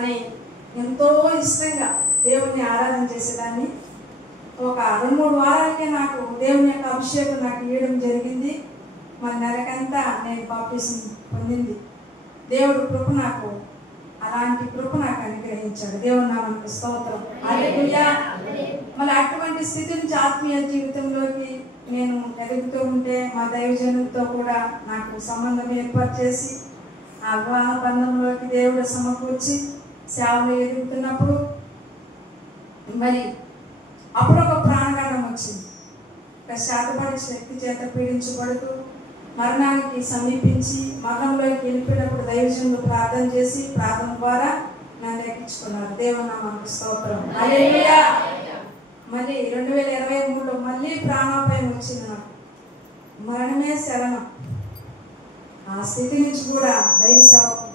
అని ఎంతో ఇష్టంగా దేవుణ్ణి ఆరాధన చేసేదాన్ని. ఒక 2-3 వారాలకే నాకు దేవుని యొక్క అభిషేకం నాకు ఇవ్వడం జరిగింది. మన నెలకంతా నేను బాప్టిజం పొందింది. దేవుడు కృప నాకు అలాంటి కృప నాకు అనుగ్రహించాడు. దేవుని నామమునకు స్తోత్రం. హల్లెలూయా. మళ్ళీ అటువంటి స్థితి నుంచి ఆత్మీయ జీవితంలోకి నేను ఎదుగుతూ ఉంటే మా దైవజనులతో కూడా నాకు సంబంధం ఏర్పాటు చేసి ఆ వివాహ బంధంలోకి దేవుడు సమకూర్చి సేవలు ఎదుగుతున్నప్పుడు మరి అప్పుడు ఒక ప్రాణగండం వచ్చింది. ఒక శాతపడి శక్తి చేత పీడించబడుతూ మరణానికి సమీపించి మరణంలోకి వెళ్ళిపోయినప్పుడు దైవజనులు ప్రార్థన చేసి ప్రార్థన ద్వారా నన్ను ఎక్కించుకున్నారు. దేవుని నామమునకు స్తోత్రం. హల్లెలూయా. మళ్ళీ 2023లో మళ్ళీ ప్రాణాపాయం వచ్చింది. నాకు మరణమే శరణం. ఆ స్థితి నుంచి కూడా దైవ సేవకుడు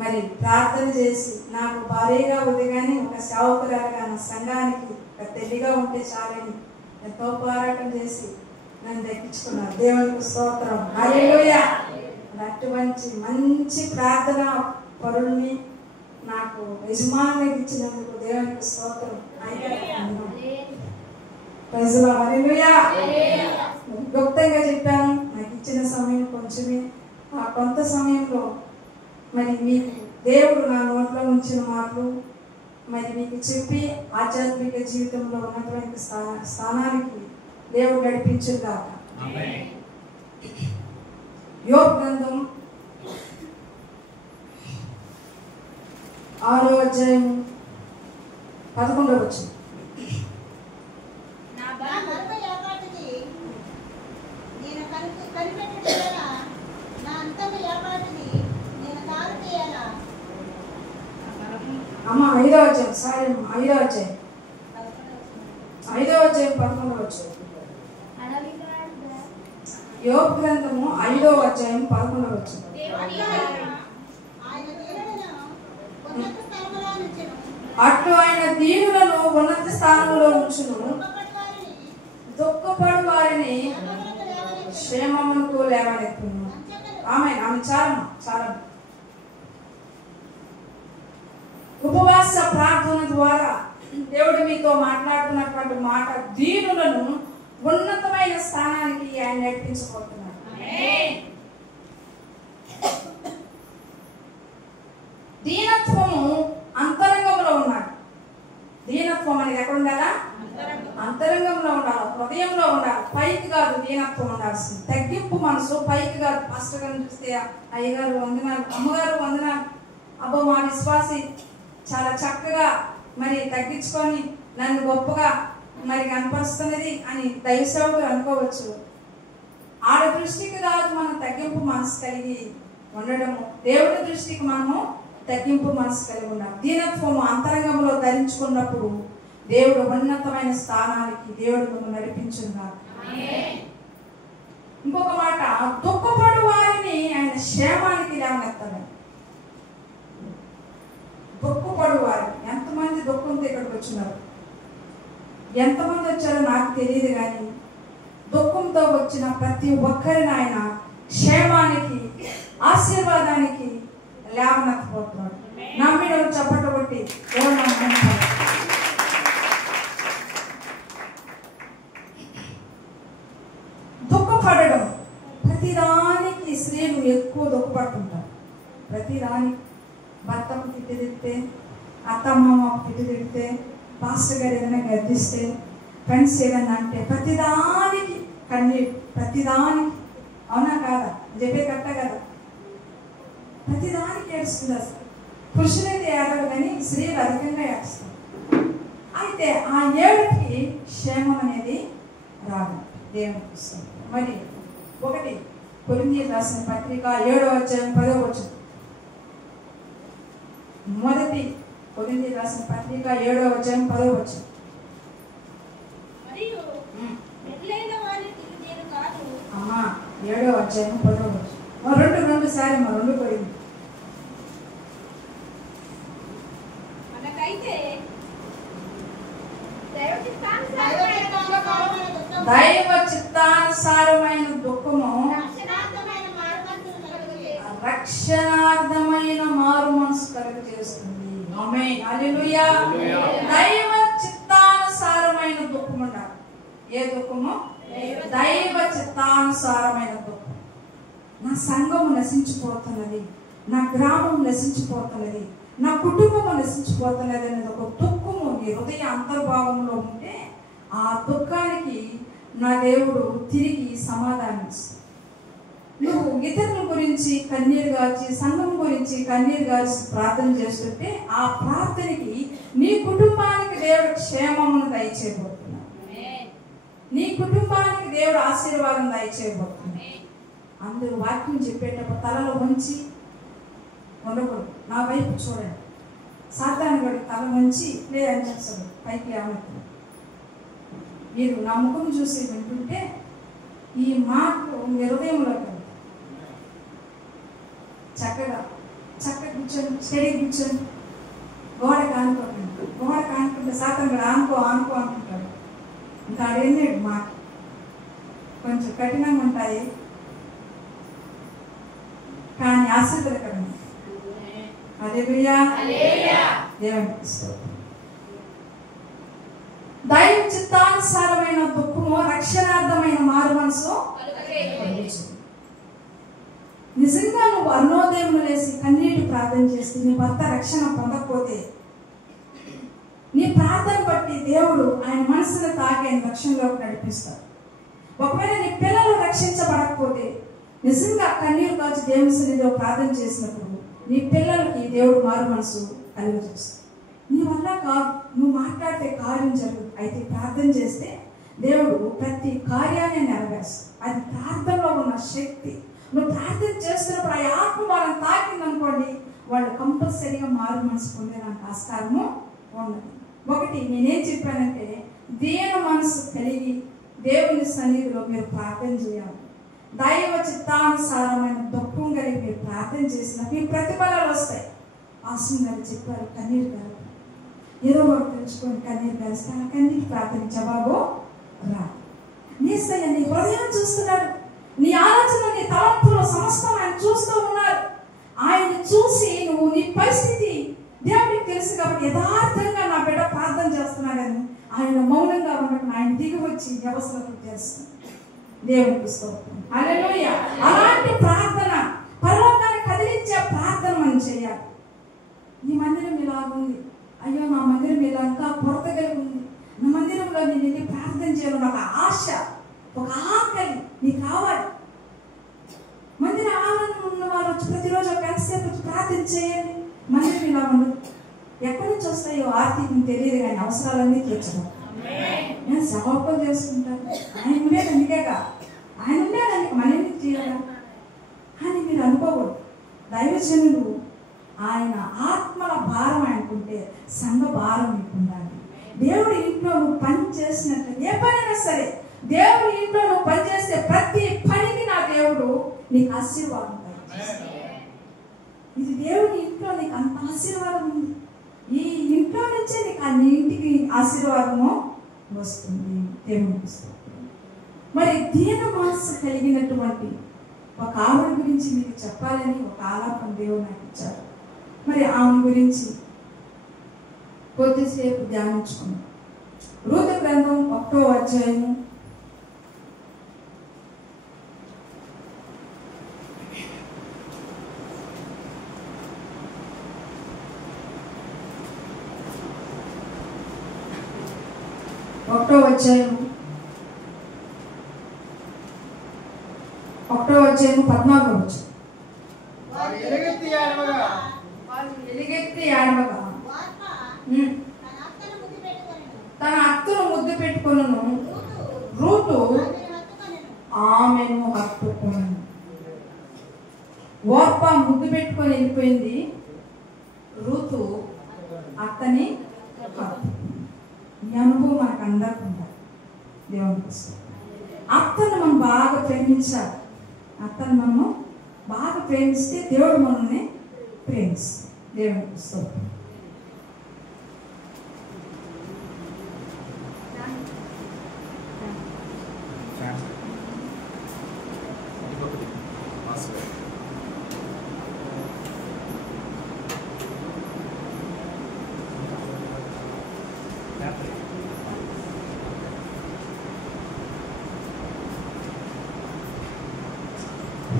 మరి ప్రార్థన చేసి నాకు భారీగా ఉదయగానే ఒక సేవకురాలుగా నా సంఘానికి తెలివిగా ఉంటే చాలని ఎంతో పోరాటం చేసి నన్ను దక్కించుకున్నారు. దేవునికి స్తోత్రం. హల్లెలూయా. అటువంటి మంచి ప్రార్థన పరుల్ని నాకు యజమానులకు ఇచ్చినందుకు దేవునికి స్తోత్రం. హల్లెలూయా. గుప్తంగా చెప్పాను. నాకు ఇచ్చిన సమయం కొంచెమే. ఆ కొంత సమయంలో మరి మీకు దేవుడు నా నోట్లో ఉంచిన మాటలు మరి మీకు చెప్పి ఆధ్యాత్మిక జీవితంలో ఉన్నటువంటి స్థానానికి దేవుడు నడిపించుగాక. యోబు గ్రంథం 6వ అధ్యాయం 11వ వచనం. అమ్మ 5వ అధ్యాయం 5వ అధ్యాయం 11వ వచనం. యోబు గ్రంథము 5వ అధ్యాయం 11వ వచనం. అట్లు ఆయన దీనులను ఉన్నత స్థానంలో ఉంచును, దుఃఖపడు వారిని క్షేమమునకు లేవనెత్తును. ఆమె చాలమ్మ. ఉపవాస ప్రార్థన ద్వారా దేవుడు మీతో మాట్లాడుతున్నటువంటి మాట, దీనులను ఉన్నతమైన స్థానానికి ఆయన నడిపించబోతున్నాడు. దీనత్వము అంతరంగంలో ఉన్నాడు. దీనత్వం అనేది ఎక్కడ ఉండాలా? అంతరంగంలో ఉండాలి, హృదయంలో ఉండాలి. పైకి కాదు దీనత్వం ఉండాల్సింది. తగ్గింపు మనసు, పైకి కాదు. పాస్టర్ గారిని చూస్తే అయ్యగారు వందనాలు, అమ్మగారు వందనాలు, అబ్బో మా విశ్వాసి చాలా చక్కగా మరి తగ్గించుకొని నన్ను గొప్పగా మరి కనపరుస్తున్నది అని దైవ సేవకులు అనుకోవచ్చు. ఆడ దృష్టికి కాదు మనం తగ్గింపు మనసు కలిగి ఉండడము, దేవుడి దృష్టికి మనము తగ్గింపు మనసు కలిగి ఉండాలి. దీనత్వము అంతరంగంలో ధరించుకున్నప్పుడు దేవుడు ఉన్నతమైన స్థానానికి దేవుడు మనం నడిపించున్నారు. ఇంకొక మాట, దుఃఖపడు వారిని ఆయన క్షేమానికి లేవనెత్తాడు. దుఃఖపడు వారు ఎంతమంది దుఃఖంతో ఇక్కడికి వచ్చినారు, ఎంతమంది వచ్చారో నాకు తెలియదు, కానీ దుఃఖంతో వచ్చిన ప్రతి ఒక్కరిని ఆయన క్షేమానికి ఆశీర్వాదానికి లేవనెత్తబోతున్నాడు. నమ్మిన చప్పట్లు కొట్టి దుఃఖపడడం. ప్రతిదానికి స్త్రీలు ఎక్కువ దుఃఖపడుతుంటారు. ప్రతిదానికి భర్తకు తిట్టి తిడితే, అత్తమ్మకు తిట్టి తిడితే, పాస్టర్ గారు ఏదైనా గర్దిస్తే, ఫ్రెండ్స్ ఏదన్నా అంటే ప్రతిదానికి కన్నీరు. ప్రతిదానికి అవునా కాదా? చెప్పే కట్ట కదా. ప్రతిదానికి ఏడుస్తుంది. అసలు పురుషులైతే ఏడరు, కానీ స్త్రీలు అధికంగా ఏడుస్తారు. అయితే ఆ ఏడుకి క్షేమం అనేది రాదు. దేవునికి ఇష్టం. మరి 1 కొరింథీయులకు రాసిన పత్రిక 7వ అధ్యాయం 10వ వచనం. 1 కొరింథీయులకు రాసిన పత్రిక 7వ అధ్యాయం 10వ వచనం. అమ్మా 7వ అధ్యాయం 10వ వచనం. రెండు సారి మా 2 పోయింది. దైవ చిత్తానుసారమైన దుఃఖము రక్షణార్థమైన మారు మనసు కలుగజేస్తుంది. హల్లెలూయా. దైవ చిత్తానుసారమైన దుఃఖం ఉండాలి. ఏ దుఃఖము? దైవ చిత్తానుసారమైన దుఃఖం. నా సంఘము నశించిపోతున్నది, నా గ్రామం నశించిపోతున్నది, నా కుటుంబం నశించిపోతున్నది అనేది ఒక దుఃఖము నీ హృదయ అంతర్భావంలో ఉంటే ఆ దుఃఖానికి నా దేవుడు తిరిగి సమాధానం ఇస్తాడు. నువ్వు ఇతరుల గురించి కన్నీరు గార్చి, సంఘం గురించి కన్నీరు గార్చి ప్రార్థన చేస్తుంటే ఆ ప్రార్థనకి నీ కుటుంబానికి దేవుడు క్షేమమును దయచేయబోతున్నాడు. నీ కుటుంబానికి దేవుడు ఆశీర్వాదం దయచేయబోతున్నాడు. అందరూ వాక్యం చెప్పేటప్పుడు తలలో వంచి ఉండకూడదు. నా వైపు చూడండి. సాతాను వాడి తల వంచి లేదని చేస్తాడు, పైకి లేవనెత్తాడు. మీరు నా ముఖం చూసి వింటుంటే ఈ మార్పు మీ హృదయంలో చక్కగా కూర్చొని స్టడీ కూర్చొని గోడ కానుకోకండి. గోడ కానుకుంటే సాతాను కూడా ఆనుకో అనుకుంటాడు. ఇంకా అడేనాడు మాట కొంచెం కఠినంగా ఉంటాయి కానీ ఆశీర్వాదకరంగా. హల్లెలూయా. దేవునికి స్తోత్రం. దైవ చిత్తానుసారమైన దుఃఖము రక్షణార్థమైన మారు మనసు. నిజంగా నువ్వు అరుణోదయమును లేసి కన్నీటి ప్రార్థన చేస్తే నీ భర్త రక్షణ పొందకపోతే నీ ప్రార్థన బట్టి దేవుడు ఆయన మనసును తాకి ఆయన రక్షణలోకి నడిపిస్తాడు. ఒకవేళ నీ పిల్లలు రక్షించబడకపోతే నిజంగా కన్నీరు కాచి దేవుని సన్నిధిలో ప్రార్థన చేసినప్పుడు నీ పిల్లలకి దేవుడు మారు మనసు కలిగజేస్తాడు. నీ వల్ల కాదు, నువ్వు మాట్లాడితే కార్యం జరుగుతుంది. అయితే ప్రార్థన చేస్తే దేవుడు ప్రతి కార్యాన్ని నెరవేరుస్తాడు. అది ప్రార్థనలో ఉన్న శక్తి. నువ్వు ప్రార్థన చేస్తున్నప్పుడు ఆ ఆత్మ వాళ్ళని తాకిందనుకోండి, వాళ్ళు కంపల్సరీగా మారు మనసు పొందేదానికి ఆస్కారము ఉండదు. ఒకటి నేనేం చెప్పానంటే, దీన మనసు కలిగి దేవుని సన్నిధిలో మీరు ప్రార్థన చేయాలి. దైవ చిత్తానుసారమైన దుఃఖం కలిగి మీరు ప్రార్థన చేసిన మీ ప్రతిఫలాలు వస్తాయి. ఆశ్రమం గారు చెప్పారు, కన్నీరు గారు ఏదో ఒకటి తెలుసుకొని కన్నీరు కలిస్తే ఆ కన్నీరు ప్రార్థన జవాబు రా. నీసయ్య నీ హృదయం చూస్తున్నాడు, నీ ఆలోచన నీ తలంపులో సమస్తం ఆయన చూస్తూ ఉన్నారు. ఆయన చూసి నువ్వు నీ పరిస్థితి దేవుడికి తెలుసు కాబట్టి యథార్థంగా నా బిడ్డ ప్రార్థన చేస్తున్నాడని ఆయన మౌనంగా ఉండటం ఆయన దిగి వచ్చి వ్యవస్థలకు చేస్తాడు. దేవుడికి స్తోత్రం. హల్లెలూయా. అలాంటి ప్రార్థన పరలోకాన్ని కదిలించే ప్రార్థన మనం చేయాలి. ఈ మందిరం ఇలాగుంది, అయ్యో నా మందిరం ఇలా ఇంకా కొరత కలిగి ఉంది, నా మందిరంలో నేను వెళ్ళి ప్రార్థన చేయాలని ఒక ఆశ, ఒక ఆకలి నీకు కావాలి. మందిర ఆనందం ఉన్న వాళ్ళు వచ్చి ప్రతిరోజు ఒక గంటసేపు వచ్చి ప్రార్థన చేయండి. మందిరం ఇలా ఉండదు. ఎక్కడి నుంచి వస్తాయో ఆర్థికం తెలియదు కానీ అవసరాలన్నీ తీర్చడం. నేను సమాపం చేసుకుంటాను. ఆయన ఉండేది అందుకేగా, ఆయన ఉండేది అందుకే మనం ఎందుకు చేయాలా అని మీరు అనుకోకూడదు. దైవజనుడు ఆయన ఆత్మల భారం అనుకుంటే సంఘ భారం మీకు ఉండాలి. దేవుడి ఇంట్లో నువ్వు పని చేసినట్టు ఏ పనైనా సరే, దేవుడి ఇంట్లో నువ్వు పని చేస్తే ప్రతి పనికి నా దేవుడు నీకు ఆశీర్వాదం. ఇది దేవుడి ఇంట్లో నీకు అంత ఆశీర్వాదం ఉంది. ఈ ఇంట్లో నుంచే నీకు ఆ ఇంటికి ఆశీర్వాదము వస్తుంది. దేవుడికి స్తోత్రం. మరి దీన మనసు కలిగినటువంటి ఒక ఆవిడ గురించి మీకు చెప్పాలని ఒక ఆలాపన దేవుడు నాకు ఇచ్చారు. మరి ఆమె గురించి కొద్దిసేపు ధ్యానించుకున్నాం. రూతు గ్రంథం 1వ అధ్యాయము 1వ అధ్యాయము 14వ వచనం. వాళ్ళు ఎలుగెత్తి ఏడవగా తన అత్తను ముద్దు పెట్టుకొనును, రూతు ఆమెను హత్తుకొనెను. ఓర్ప ముద్దు పెట్టుకొని వెళ్ళిపోయింది, రూతు అత్తని ఈ అనుభవం మనకు అందరికీ ఉండాలి. దేవునికి అత్తను మనం బాగా ప్రేమించాలి. అత్తను మనము బాగా ప్రేమిస్తే దేవుడు మనల్ని ప్రేమిస్తాడు. దేవునికి స్తోత్రం.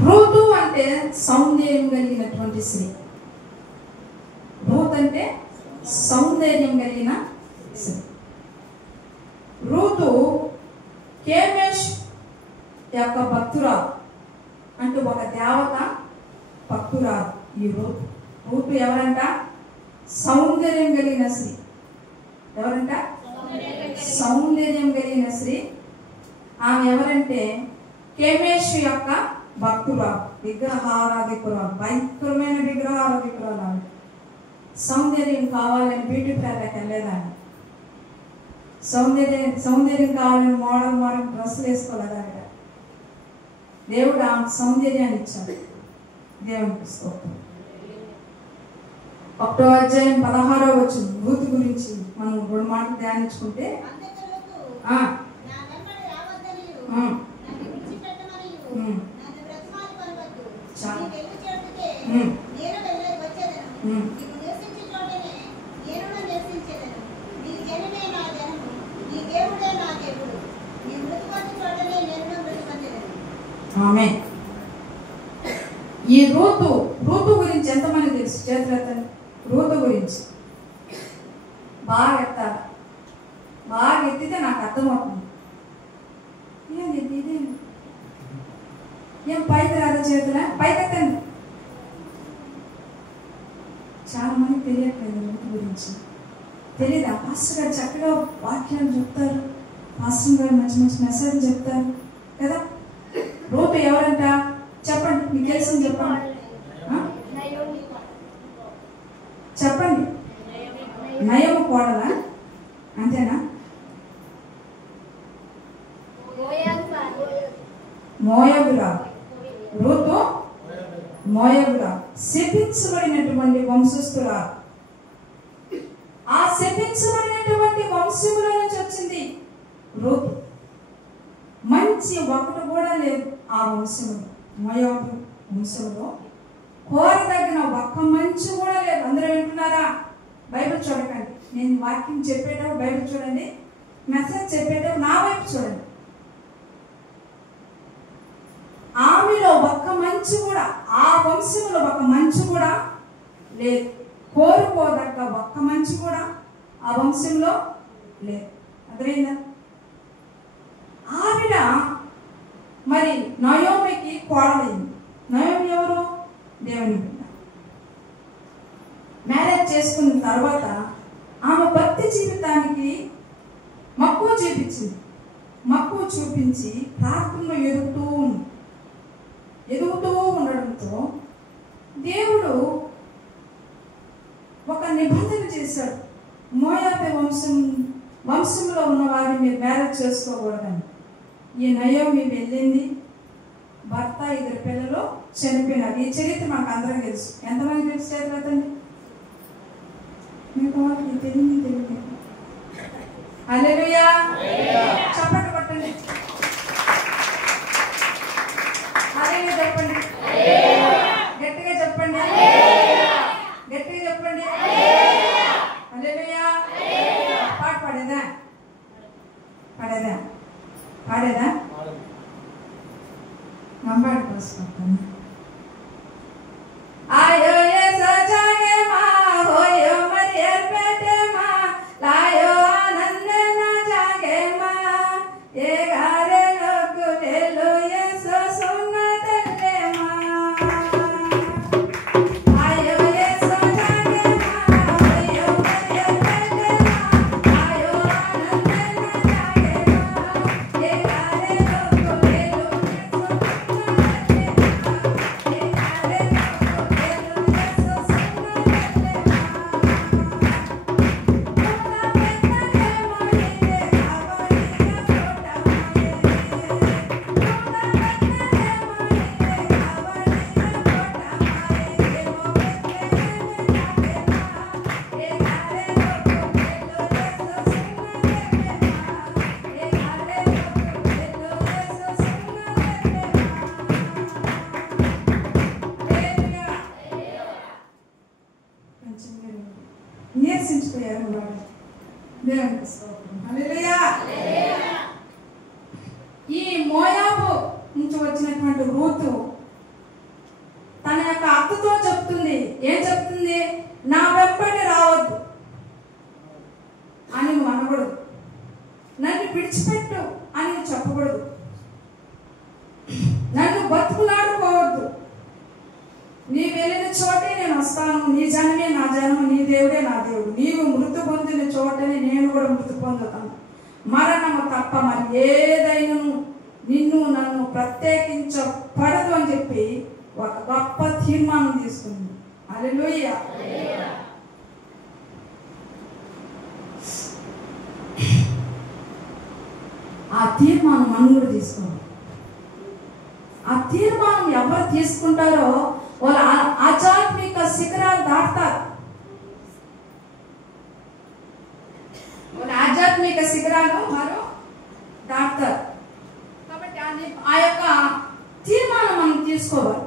రూతు అంటే సౌందర్యం కలిగినటువంటి స్త్రీ. రూత్ అంటే సౌందర్యం కలిగిన స్త్రీ. రూతు కేమేష్ యొక్క భక్తురాలు, అంటే ఒక దేవత భక్తురాలు. ఈ రూతు ఎవరంట? సౌందర్యం కలిగిన స్త్రీ. ఎవరంట? సౌందర్యం కలిగిన స్త్రీ. ఆమె ఎవరంటే కేమేష్ యొక్క భక్తురాలు, విగ్రహారాధికురాలు, భయంకరమైన విగ్రహారాధికురాలు. ఆమె సౌందర్యం కావాలని బ్యూటీ పార్లర్కి వెళ్ళేదాన్ని. సౌందర్యం కావాలని మోడల్ డ్రెస్సులు వేసుకోలేదాన్ని. దేవుడు ఆమె సౌందర్యాన్ని ఇచ్చాడు. దేవునికి స్తోత్రం. 1వ అధ్యాయం 16వ వచనం రూతు గురించి మనం 2 మాటలు ధ్యానించుకుంటే, ఆమేన్. ఈ రూతు గురించి ఎంతమంది తెలుసు? చేతులెత్తండి. రూతు గురించి బాగా ఎత్తాలి. బాగా ఎత్తితే నాకు అర్థమవుతుంది. ఇదేంటి ఏం పైకి రాదా? చేతుల పైకెత్తండి. చాలా మంది తెలియట్లేదు రూతు గురించి. తెలీదా? పాస్టర్ గారు చక్కగా వాక్యాలు చెప్తారు, పాస్టర్ గారు మంచి మంచి మెసేజ్ చెప్తారు కదా. రూతు ఎవరంట? చెప్పండి, మీకు తెలిసింది చెప్పండి. చెప్పండి. నయము కోడలా? అంతేనా? మోయాబురాలు. రూతు మోయాబురాలు, శపించబడినటువంటి వంశస్థురాలు. ఆ శపించబడినటువంటి వంశముల నుంచి వచ్చింది రూతు. మంచి ఒకటి కూడా లేదు ఆ వంశంలో. మోయాబు వంశంలో కోరదగిన ఒక్క మంచి కూడా లేదు. అందరూ వింటున్నారా? బైబిల్ చూడకండి. నేను వాక్యం చెప్పేటప్పుడు బైబిల్ చూడండి, మెసేజ్ చెప్పేటప్పుడు నా వైపు చూడండి. ఆమెలో ఒక్క మంచి కూడా, ఆ వంశంలో ఒక మంచి కూడా లేదు. కోరుకోదగ్గ ఒక్క మంచి కూడా ఆ వంశంలో లేదు. అర్థమైందా? ఆవిడ మరి నయోమికి కోడలైంది. నయోమి ఎవరు? దేవుని బిడ్డ. మ్యారేజ్ చేసుకున్న తర్వాత ఆమె భక్తి జీవితానికి మక్కువ చూపించి ప్రార్థనలో ఎదుగుతూ ఉండడంతో దేవుడు ఒక నిబంధన చేశాడు. మోయాబు వంశంలో ఉన్న వారిని మీరు మ్యారేజ్ చేసుకోకూడదని. ఈ నయోమి వెళ్ళింది, భర్త 2 పిల్లలు చనిపోయినారు. ఈ చరిత్ర మనకు అందరం తెలుసు. ఎంతమంది తెలుసు? చేతులెత్తండి. మీకు వాళ్ళకి తెలియదు. హల్లెలూయా. చప్పట్లు కొట్టండి. హల్లెలూయా చెప్పండి. గట్టిగా చెప్పండి. గట్టిగా చెప్పండి. హల్లెలూయా. పాట పాడేదా? మంబాడు పోసుకుంటాను. ఆయో ఏసో జాగే మా హోయో మరియర్ పేటే మా లాయో ఆనందే నా జాగే మా ఏ గారే లోకు లేలో ఏసో సున్నతల్లే మా ఆయో ఏసో జాగే మా హోయో మరియర్ పేటే మా లాయో ఆనందే నా జాగే మా ఏ గారే లోకు లేలో నీరసించిపోయారు. దేవునికి స్తోత్రం. హల్లెలూయా. ఈ మోయాబు నుంచి వచ్చినటువంటి రూతు తన యొక్క అత్తతో చెప్తుంది. ఏం చెప్తుంది? నా వెంబడి రావద్దు అని నువ్వు అనకూడదు, నన్ను విడిచిపెట్టు అని నువ్వు చెప్పకూడదు, నన్ను బతుకులాడుకోవద్దు, నీ వెళ్ళిన చోటే నేను వస్తాను, నీ జనమే నా జనము, నీ దేవుడే నా దేవుడు, నీవు మృతి పొందిన చోటనే నేను కూడా మృతి పొందుతాను, మరణము తప్ప మరి ఏదైనాను నిన్ను నన్ను ప్రత్యేకించబడదు అని చెప్పి ఒక గొప్ప తీర్మానం తీసుకుంది. హల్లెలూయా. ఆ తీర్మానం మనం కూడా తీసుకోవాలి. ఆ తీర్మానం ఎవరు తీసుకుంటారో వాళ్ళు ఆధ్యాత్మిక శిఖరాలు దాటుతారు. వాళ్ళ ఆధ్యాత్మిక శిఖరాలు వారు దాటుతారు. కాబట్టి ఆ యొక్క తీర్మానం మనం తీసుకోవాలి.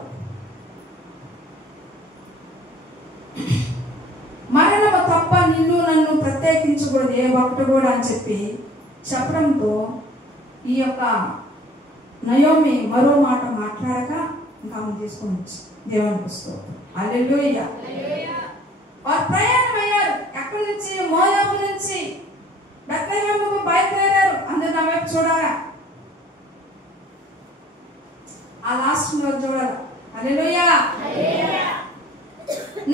మరణము తప్ప నిన్ను నన్ను ప్రత్యేకించకూడదు ఏ భక్తుడు కూడా అని చెప్పి చెప్పడంతో ఈ యొక్క నయోమి మరో మాట మాట్లాడక ఇంకా ఆమె తీసుకొని వచ్చి దేవునికి స్తోత్రం. హల్లెలూయా. వారు ప్రయాణం అయ్యారు. ఎక్కడి నుంచి? మోయాబు నుంచి బెత్లెహేముకు బయలుదేరారు. అందరు నా వైపు చూడాలా, ఆ లాస్ట్ రోజు చూడాలి. హల్లెలూయా.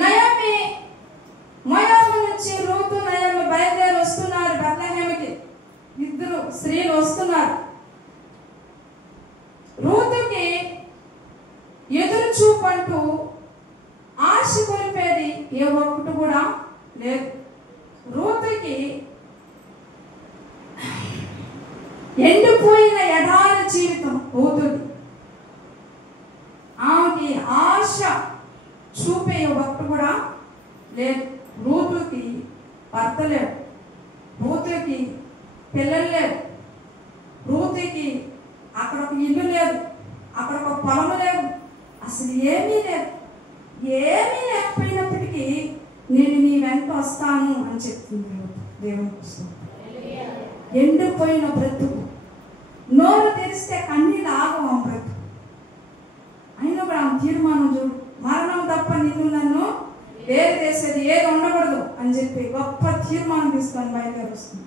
నయోమి మోయాబు నుంచి రూతు నయోమి బయలుదేరి వస్తున్నారు బెత్లెహేముకి. ఇద్దరు స్త్రీలు వస్తున్నారు. రూతుకి ఎదురు చూపంటూ ఆశ కొలిపేది ఏ ఒక్కటి కూడా లేదు. రూతుకి ఎండిపోయిన ఎడారి జీవితం రూతుది. ఆమెకి ఆశ చూపే ఒక్కటి కూడా లేదు. రూతుకి భర్త లేడు, రూతుకి పిల్లలు లేరు, రూతుకి అక్కడ ఒక ఇల్లు లేదు, అక్కడ ఒక పొలం లేదు, అసలు ఏమీ లేదు. ఏమీ లేకపోయినప్పటికీ నేను నీ వెంట వస్తాను అని చెప్తుంది దేవుని కోసం. ఎండిపోయిన బ్రతుకు, నోరు తెరిస్తే కన్నీళ్ళు ఆగవు ఆ బ్రతుకు. అయినా కూడా ఆమె తీర్మానం చూడు, మరణం తప్ప నిన్ను నన్ను వేరు చేసేది ఏది ఉండకూడదు అని చెప్పి గొప్ప తీర్మానం తీసుకొని బయలుదేరి వస్తుంది.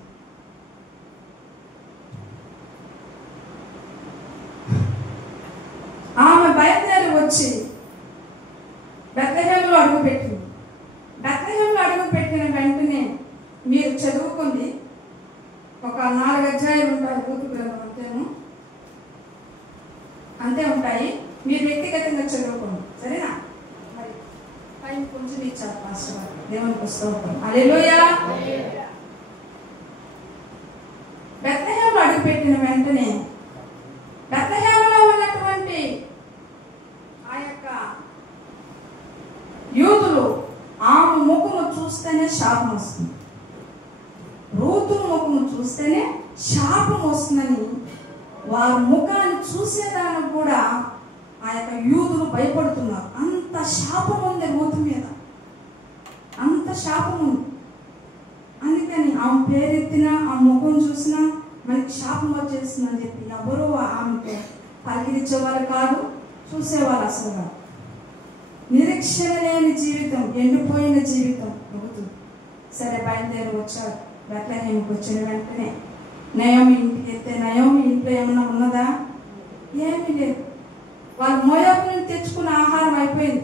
ఆమె బయలుదేరి వచ్చి బెత్లెహేములో అడుగుపెట్టింది. బెత్లెహేములో అడుగుపెట్టిన వెంటనే మీరు చదువుకుంది ఒక 4 అధ్యాయాలు ఉంటాయి రూతు గ్రంథం, అంతే ఉంటాయి. మీరు వ్యక్తిగతంగా చదువుకోండి, సరేనా? మరి టైం కొంచెం ఇచ్చారు పాస్టర్ గారు. దేవునికి స్తోత్రం. హల్లెలూయా. బెత్లెహేములో అడుగుపెట్టిన వెంటనే బెత్లెహేములో ఉన్నటువంటి ఆ యొక్క యూదులు ఆమె ముఖము చూస్తేనే శాపం వస్తుంది, రూతు ముఖము చూస్తేనే శాపం వస్తుందని వారి ముఖాన్ని చూసేదానికి కూడా ఆ యొక్క యూదులు భయపడుతున్నారు. అంత శాపం ఉంది రూతు మీద, అంత శాపం ఉంది. అందుకని ఆమె పేరెత్తినా ఆ ముఖం చూసినా మనకి శాపం వచ్చేస్తుందని చెప్పి ఎవరు ఆమెకు పలికిరించేవారు కాదు, చూసేవారు అసలు కాదు. నిరీక్షణ లేని జీవితం, ఎండిపోయిన జీవితం రూతు. సరే బయలుదేరి వచ్చారు. బెత్లెహేముకి వచ్చిన వెంటనే నయోమి ఇంటికి వెళ్తే నయోమి ఇంట్లో ఏమన్నా ఉన్నదా? ఏమీ లేదు. వాళ్ళు మోయాబు నుంచి తెచ్చుకున్న ఆహారం అయిపోయింది,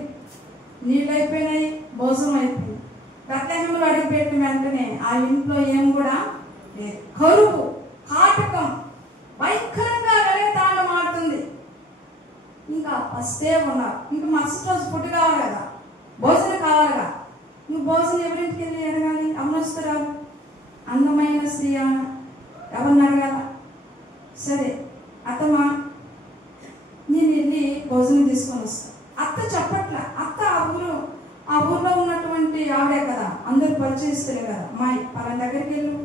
నీళ్ళు అయిపోయినాయి, భోజనం అయిపోయింది. బెత్లెహేములో అడుగుపెట్టిన వెంటనే ఆ ఇంట్లో ఏం కూడా లేదు. కరువు, కాటకం భయంకరంగా వెలతాళం ఆడుతుంది. ఇంకా ఫస్టే ఉన్నారు. ఇంకా మరుసటి రోజు ఫుడ్ కావాలి కదా, భోజనం కావాలిగా. నువ్వు భోజనం ఎవరింటికి వెళ్ళి అడగాలి? అమ్మొస్తురాలు, అందమైన స్త్రీ ఎవరిని అడగాల? సరే అత్తమ్మా నేను వెళ్ళి భోజనం తీసుకొని వస్తా. అత్త చెప్పట్ల. అత్త ఆ ఊర్లో ఉన్నటువంటి ఆవిడే కదా, అందరూ పరిచయిస్తారు కదా. అమ్మాయి పలానా దగ్గరికి వెళ్ళు,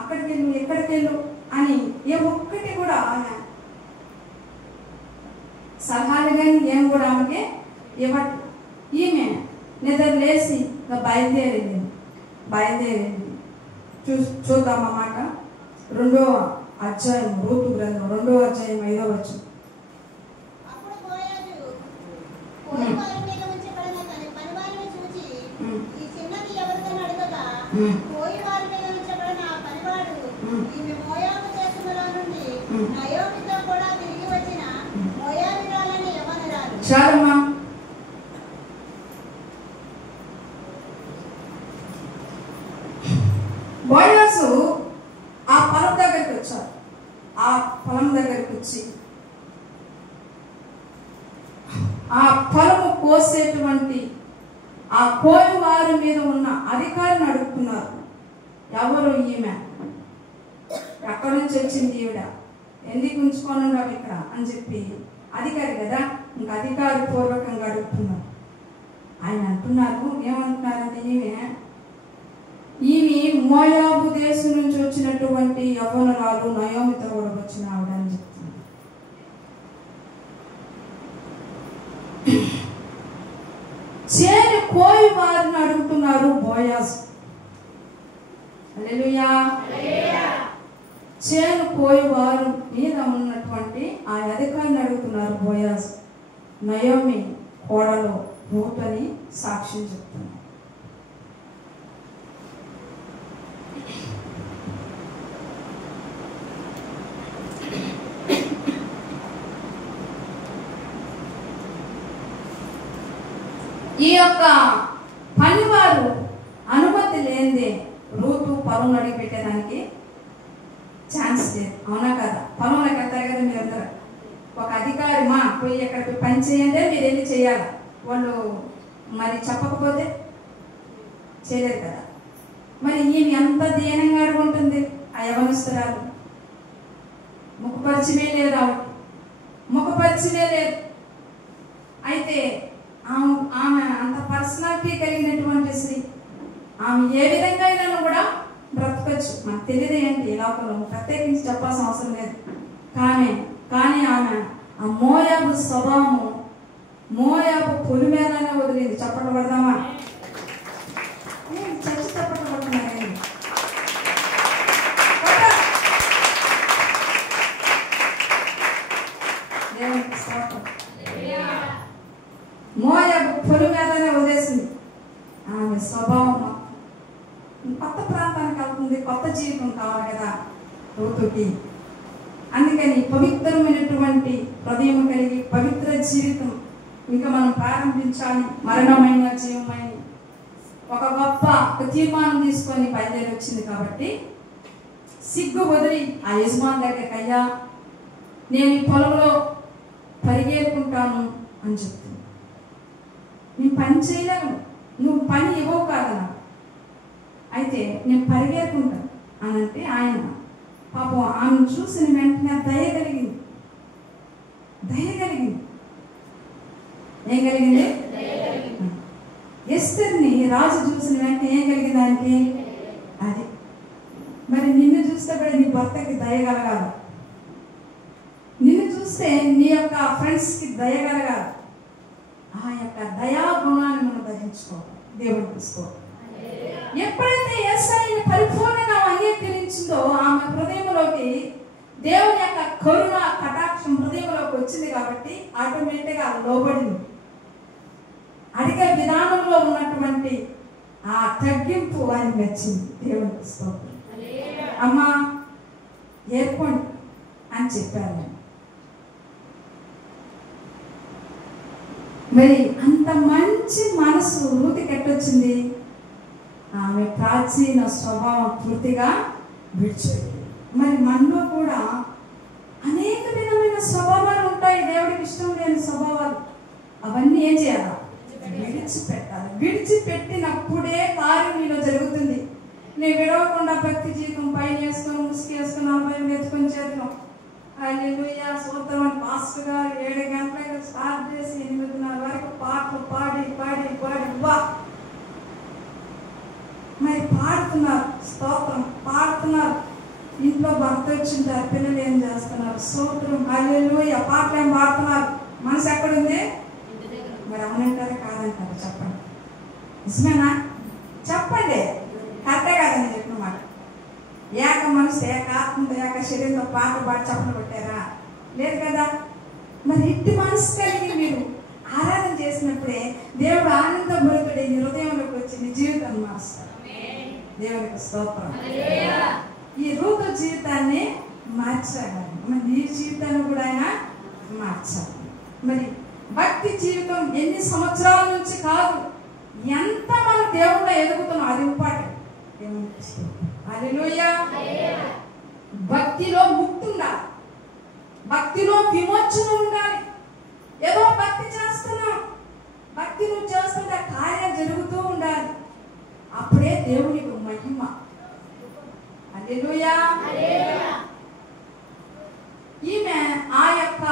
అక్కడికి వెళ్ళు, ఎక్కడికి వెళ్ళు అని ఏ ఒక్కటి కూడా ఆమె సలహాలు కానీ ఏం కూడా ఆమెకి ఇవ్వట్లేదు. ఈమె నిద్ర లేచి బయలుదేరింది. చూద్దామన్నమాట. 2వ అధ్యాయం రూతు గ్రంథం 2వ అధ్యాయం 5వ వచనం. చాలమ్మా. బోయజు ఆ పొలం దగ్గరికి వచ్చారు. ఆ పొలం దగ్గరికి వచ్చి ఆ పొలము కోసేటువంటి ఆ కోయి వారి మీద ఉన్న అధికారిని అడుగుతున్నారు. ఎవరు ఈమె? ఎక్కడి నుంచి వచ్చింది ఈవిడ? ఎందుకు ఉంచుకొని ఉన్నావు ఇక్కడ అని చెప్పి అధికారి కదా, ఇంకా అధికారి పూర్వకంగా అడుగుతున్నారు. ఆయన అంటున్నారు, ఏమంటున్నారంటే ఈమె మోయాబు దేశం నుంచి వచ్చినటువంటి యవ్వనురాలు, నయోమితో కూడా వచ్చిన ఆవిడ అని చెప్తున్నారు. చేను కోయి వారిని అడుగుతున్నారు బోయాజు. హల్లెలూయా. చేను కోయి వారు మీద ఉన్నటువంటి ఆ అధికారిని అడుగుతున్నారు బోయాజు. నయోమి కోడలో రూతు అని సాక్ష్యం చెప్తున్నారు. ఈ యొక్క పనివారు అనుమతి లేనిదే రూతు పొలం అడిగి పెట్టేదానికి ఛాన్స్ లేదు. అవునా కదా? పొలంలోకి వెళ్తారు కదా మీరందరూ. ఒక అధికారి మా పోయి ఎక్కడికి పని చేయండి మీరు వెళ్ళి చేయాలి. వాళ్ళు మరి చెప్పకపోతే చేయలేదు కదా. మరి ఈమె ఎంత దీనంగా అడుగుంటుంది. ఆ యవనస్తురాలు ముఖపరిచయమే లేదు, ఆవిడ ముఖపరిచయమే లేదు. అయితే ఆమె అంత పర్సనాలిటీ కలిగినటువంటి స్త్రీ. ఆమె ఏ విధంగా అయినా కూడా బ్రతకచ్చు. మనకు తెలియదు ఏంటి ఈ లోకంలో, ప్రత్యేకించి చెప్పాల్సిన అవసరం లేదు. కానీ ఆమె ఆ మోయాబు స్వభావము, మోయాబు పొలిమేరనే వదిలేదు. చప్పట్లు పడదామా? చచ్చి చప్పట్లు పడుతున్నాను. మోయాబు పొలిమేరనే వదిలేసింది. ఆమె స్వభావం కొత్త ప్రాంతానికి వెళ్తుంది, కొత్త జీవితం కావాలి కదా రూతుకి. అందుకని పవిత్రమైనటువంటి హృదయం కలిగి పవిత్ర జీవితం ఇంకా మనం ప్రారంభించాలి. మరణమైన జీవమైన ఒక గొప్ప తీర్మానం తీసుకొని బయలుదేరి వచ్చింది. కాబట్టి సిగ్గు వదిలి ఆ యజమాని దగ్గరికి, అయ్యా నేను ఈ పొలంలో పరిగెత్తుకుంటాను అని చెప్తుంది. నేను పని చేయలేను, నువ్వు పని ఇవ్వవు కాదన్నా, అయితే నేను పరిగెత్తుకుంటాను అని అంటే ఆయన పాపం ఆమెను చూసిన వెంటనే దయ కలిగింది. ఏం కలిగింది? ఎస్తర్ని రాజు చూసిన వెంటనే ఏం కలిగింది ఆయనకి? అది మరి నిన్ను చూస్తే కూడా నీ భర్తకి దయ కలగాలి, నిన్ను చూస్తే నీ యొక్క ఫ్రెండ్స్కి దయ కలగాలి. ఆ యొక్క దయా గుణాన్ని మనం భరించుకోవాలి, దేవుడు తీసుకోవాలి. ఎప్పుడైతే యేసయ్యని పరిపూర్ణంగా అంగీకరించిందో ఆమె హృదయంలోకి దేవుని యొక్క కరుణ కటాక్షం హృదయంలోకి వచ్చింది. కాబట్టి ఆటోమేటిక్గా లోబడింది. అడిగే విధానంలో ఉన్నటువంటి ఆ తగ్గింపు ఆయన నచ్చింది. దేవునికి స్తోత్రం. అమ్మా ఏర్పండి అని చెప్పాను. మరి అంత మంచి మనసు రూతుకి ఎట్టొచ్చింది? ఆమె ప్రాచీన స్వభావం పూర్తిగా విడిచిపెట్టింది. మరి మనలో కూడా అనేక విధమైన స్వభావాలు ఉంటాయి, దేవుడికి ఇష్టం లేని స్వభావాలు. అవన్నీ ఏం చేయాలి? విడిచిపెట్టాలి. విడిచిపెట్టినప్పుడే కార్యం మీలో జరుగుతుంది. నేను విడవకుండా భక్తి జీవితం పైన వేసుకొని ముసుగు వేసుకొని అబ్బాయిని ఎత్తుకొని చేద్దాం. హల్లెలూయా స్తోత్రం అని పాస్టర్ గారు 7 గంటలకు స్టార్ట్ చేసి 8:30 వరకు పాటలు పాడి వా మరి పాడుతున్నారు, స్తోత్రం పాడుతున్నారు. ఇంట్లో భర్త వచ్చింటారు, పిల్లలు ఏం చేస్తున్నారు? స్తోత్రం హల్లెలూయా పాటలు ఏం పాడుతున్నారు. మనసు ఎక్కడుంది? మరి అవునంటారా కాదంటారా? చెప్పండి. నిజమేనా? చెప్పండి. కరెక్టే కాదని చెప్పిన మాట. మనసు ఏక ఆత్మతో ఏక శరీరంతో పాటలు పాడి చప్పలు కొట్టారా? లేదు కదా. మరి ఇట్టి మనసు కలిగి మీరు ఆరాధన చేసినప్పుడే దేవుడు ఆనందభరితుడి నీ హృదయంలోకి వచ్చి నీ జీవితాన్ని మారుస్తాడు. దేవునికి స్తోత్రం. ఈ రూతు జీవితాన్ని మార్చాలి. మరి నీ జీవితాన్ని కూడా ఆయన మార్చాలి. మరి భక్తి జీవితం ఎన్ని సంవత్సరాల నుంచి కాదు, ఎంత మన దేవుణ్ణి ఎదుగుతున్నాం అది ఇంపార్టెంట్. దేవునికి స్తోత్రం. హల్లెలూయా. భక్తిలో ముక్తి ఉండాలి, భక్తిలో విమోచన ఉండాలి. ఏదో భక్తి చేస్తున్నాం, భక్తి నువ్వు చేస్తుంటే కార్యం జరుగుతూ ఉండాలి. అప్పుడే దేవునికి మహిమ. హల్లెలూయా. ఈమె ఆ యొక్క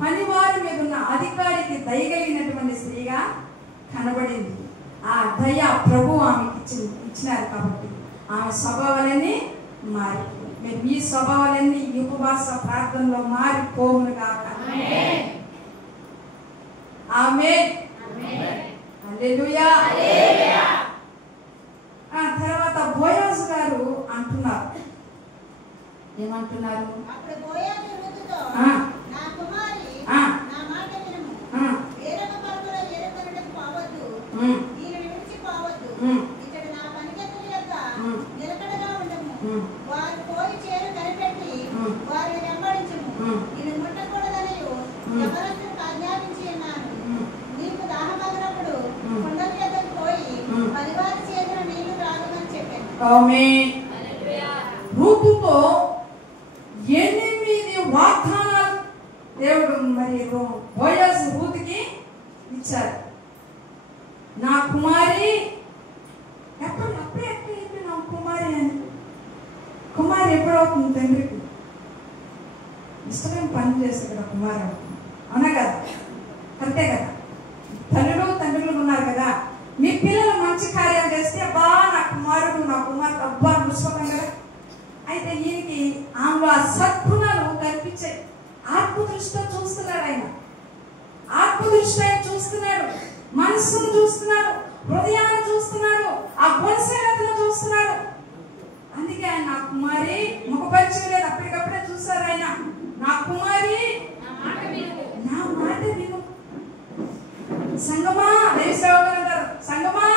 పనివారి మీద ఉన్న అధికారికి దయగలిగినటువంటి స్త్రీగా కనబడింది. ఆ దయ ప్రభు ఆమెకి ఇచ్చినారు కాబట్టి ఆమె స్వభావాలన్నీ మారిపోయి మీరు మీ స్వభావాలన్నీ ఈ ఉపవాస ప్రార్థనలో మారిపోవును గాక. ఆమేన్. హల్లెలూయా. తర్వాత బోయాజు గారు అంటున్నారు, ఏమంటున్నారు? రూతుతో 8 వాగ్దానాలు దేవుడు మరి బోయాజు రూతుకి ఇచ్చారు. నా కుమారి అప్పుడే నా కుమారి అని. కుమారి ఎప్పుడవుతుంది? తండ్రికి ఇష్టమైన పని చేస్తే కదా కుమారి అవుతుంది. అవునా కదా? అంతే కదా. తండ్రులు ఉన్నారు కదా, మీ పిల్లలు మంచి కార్యాలు చేస్తే అబ్బా నా కుమారుడు నా కుమార్తె అబ్బా ముసుకోవడం కదా. అయితే ఈయనకి ఆమె సద్గుణాలు కనిపించాయి. ఆత్మదృష్టితో చూస్తున్నాడు ఆయన, ఆత్మదృష్టి ఆయన చూస్తున్నాడు, మనస్సును చూస్తున్నాడు, హృదయాన్ని చూస్తున్నాడు, ఆ గుణశీలతను చూస్తున్నాడు. అందుకే ఆయన నా కుమారి ముఖపరిచయం లేదు, అప్పటికప్పుడే చూస్తారు ఆయన. నా కుమారి నా మాట విను. సంగమా దేశంగారు, సంగమా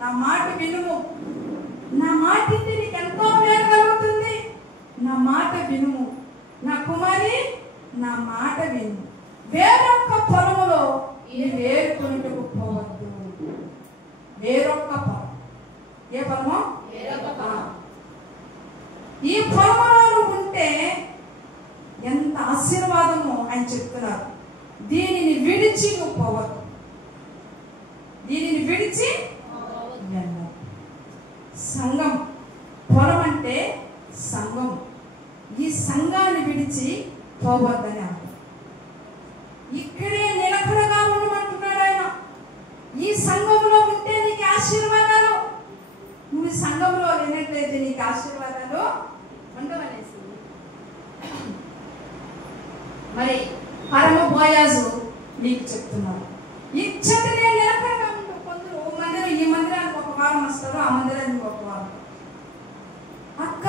నా మాట వినుము. నా మాట ఇంటి నీకు ఎంతో మేలు కలుగుతుంది. నా మాట వినుము. నా కుమారి నా మాట విను. వేరొక్క పొలములో వేరుకొనుటకు పోవద్దు. వేరొక్క పొలం. ఏ పొలమో? ఈ పొలంలో ఉంటే ఎంత ఆశీర్వాదమో ఆయన చెప్తున్నారు. దీనిని విడిచి నువ్వు పోవద్దు. దీనిని విడిచి సంఘం, పొలం అంటే సంఘం. ఈ సంఘాన్ని విడిచి పోవద్దని అర్థం. ఇక్కడే నిలకడగా ఉండమంటున్నాడు ఆయన. ఈ సంఘంలో ఉంటే నీకు ఆశీర్వాదాలు, నువ్వు సంఘంలో లేనట్లయితే నీకు ఆశీర్వాదాలు ఉండవనేసి మరి పరమ బోయాజు నీకు చెప్తున్నాడు. ఇచ్చటనే నిలకడగా ఉండు. కొందరు మందిరం, ఈ మందిరానికి ఒక వారం వస్తారు, ఆ మందిరానికి ఒక వారం. అక్క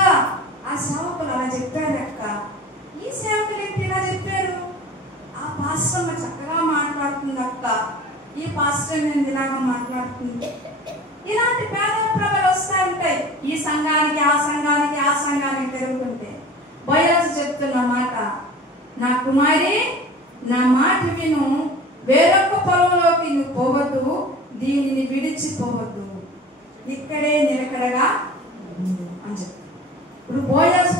ఆ సేవకులు అలా చెప్పారు అక్క, ఈ సేవకులు ఏంటి ఇలా చెప్పారు, ఆ పాస్టర్ చక్కగా మాట్లాడుతుంది అక్క, ఈ పాస్టర్ నేను ఇలాగా మాట్లాడుతుంది. ఇలాంటి పేద ప్రభలు వస్తూ ఉంటాయి. ఈ సంఘానికి ఆ సంఘానికి ఆ సంఘానికి తిరుగుతుంటే బోయాజు చెప్తున్న మాట, నా కుమారి నా మాట విను. వేరొక పొలంలోకి నువ్వు పోవద్దు, దీనిని విడిచిపోవద్దు, ఇక్కడే నిలకడగా అని చెప్పి. ఇప్పుడు బోయాజు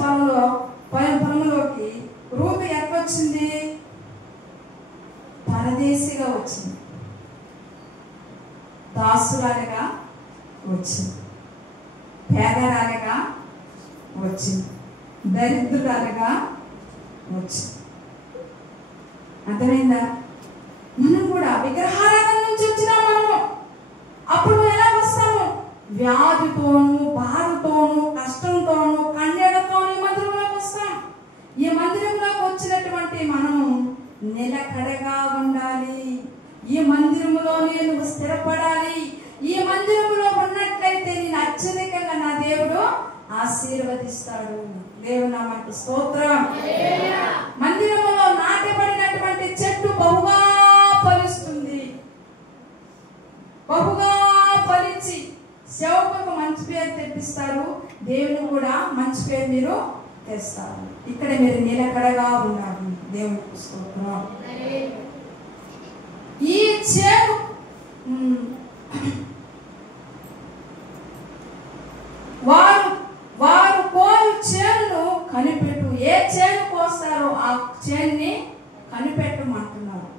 పొలంలోకి రూతు ఎక్కడొచ్చింది? పరదేశిగా వచ్చింది, దాసురాలుగా వచ్చింది, పేదరాలుగా వచ్చింది, దరిద్రురాలుగా వచ్చింది. అర్థమైందా? మనం కూడా విగ్రహారాధన నుంచి వచ్చినా మనము అప్పుడు ఎలా వస్తాము? వ్యాధితోనూ, బాధతోనూ, కష్టంతోనూ, కన్యలతోనూ మందిరంలోకి వస్తాం. ఈ మందిరంలోకి వచ్చినటువంటి మనము నిలకడగా ఉండాలి. ఈ మందిరంలో నేను స్థిరపడాలి. ఈ మందిరంలో ఉన్నట్లయితే నేను అత్యధికంగా నా దేవుడు ఆశీర్వదిస్తాడు. దేవుని నామానికి స్తోత్రం. మందిరములో నాటబడినటువంటి చెట్టు బహుగా ఫలిస్తుంది. బహుగా ఫలించి సేవకులకు మంచి పేరు తెప్పిస్తారు. దేవుని కూడా మంచి పేరు మీరు తెస్తారు. ఇక్కడ మీరు నిలకడగా ఉన్నారు. దేవునికి స్తోత్రం. ఈ చేను వారు కోరు చేనును కనిపెట్టు. ఏ చేను కోస్తారో ఆ చేనుని కనిపెట్టమంటున్నారు.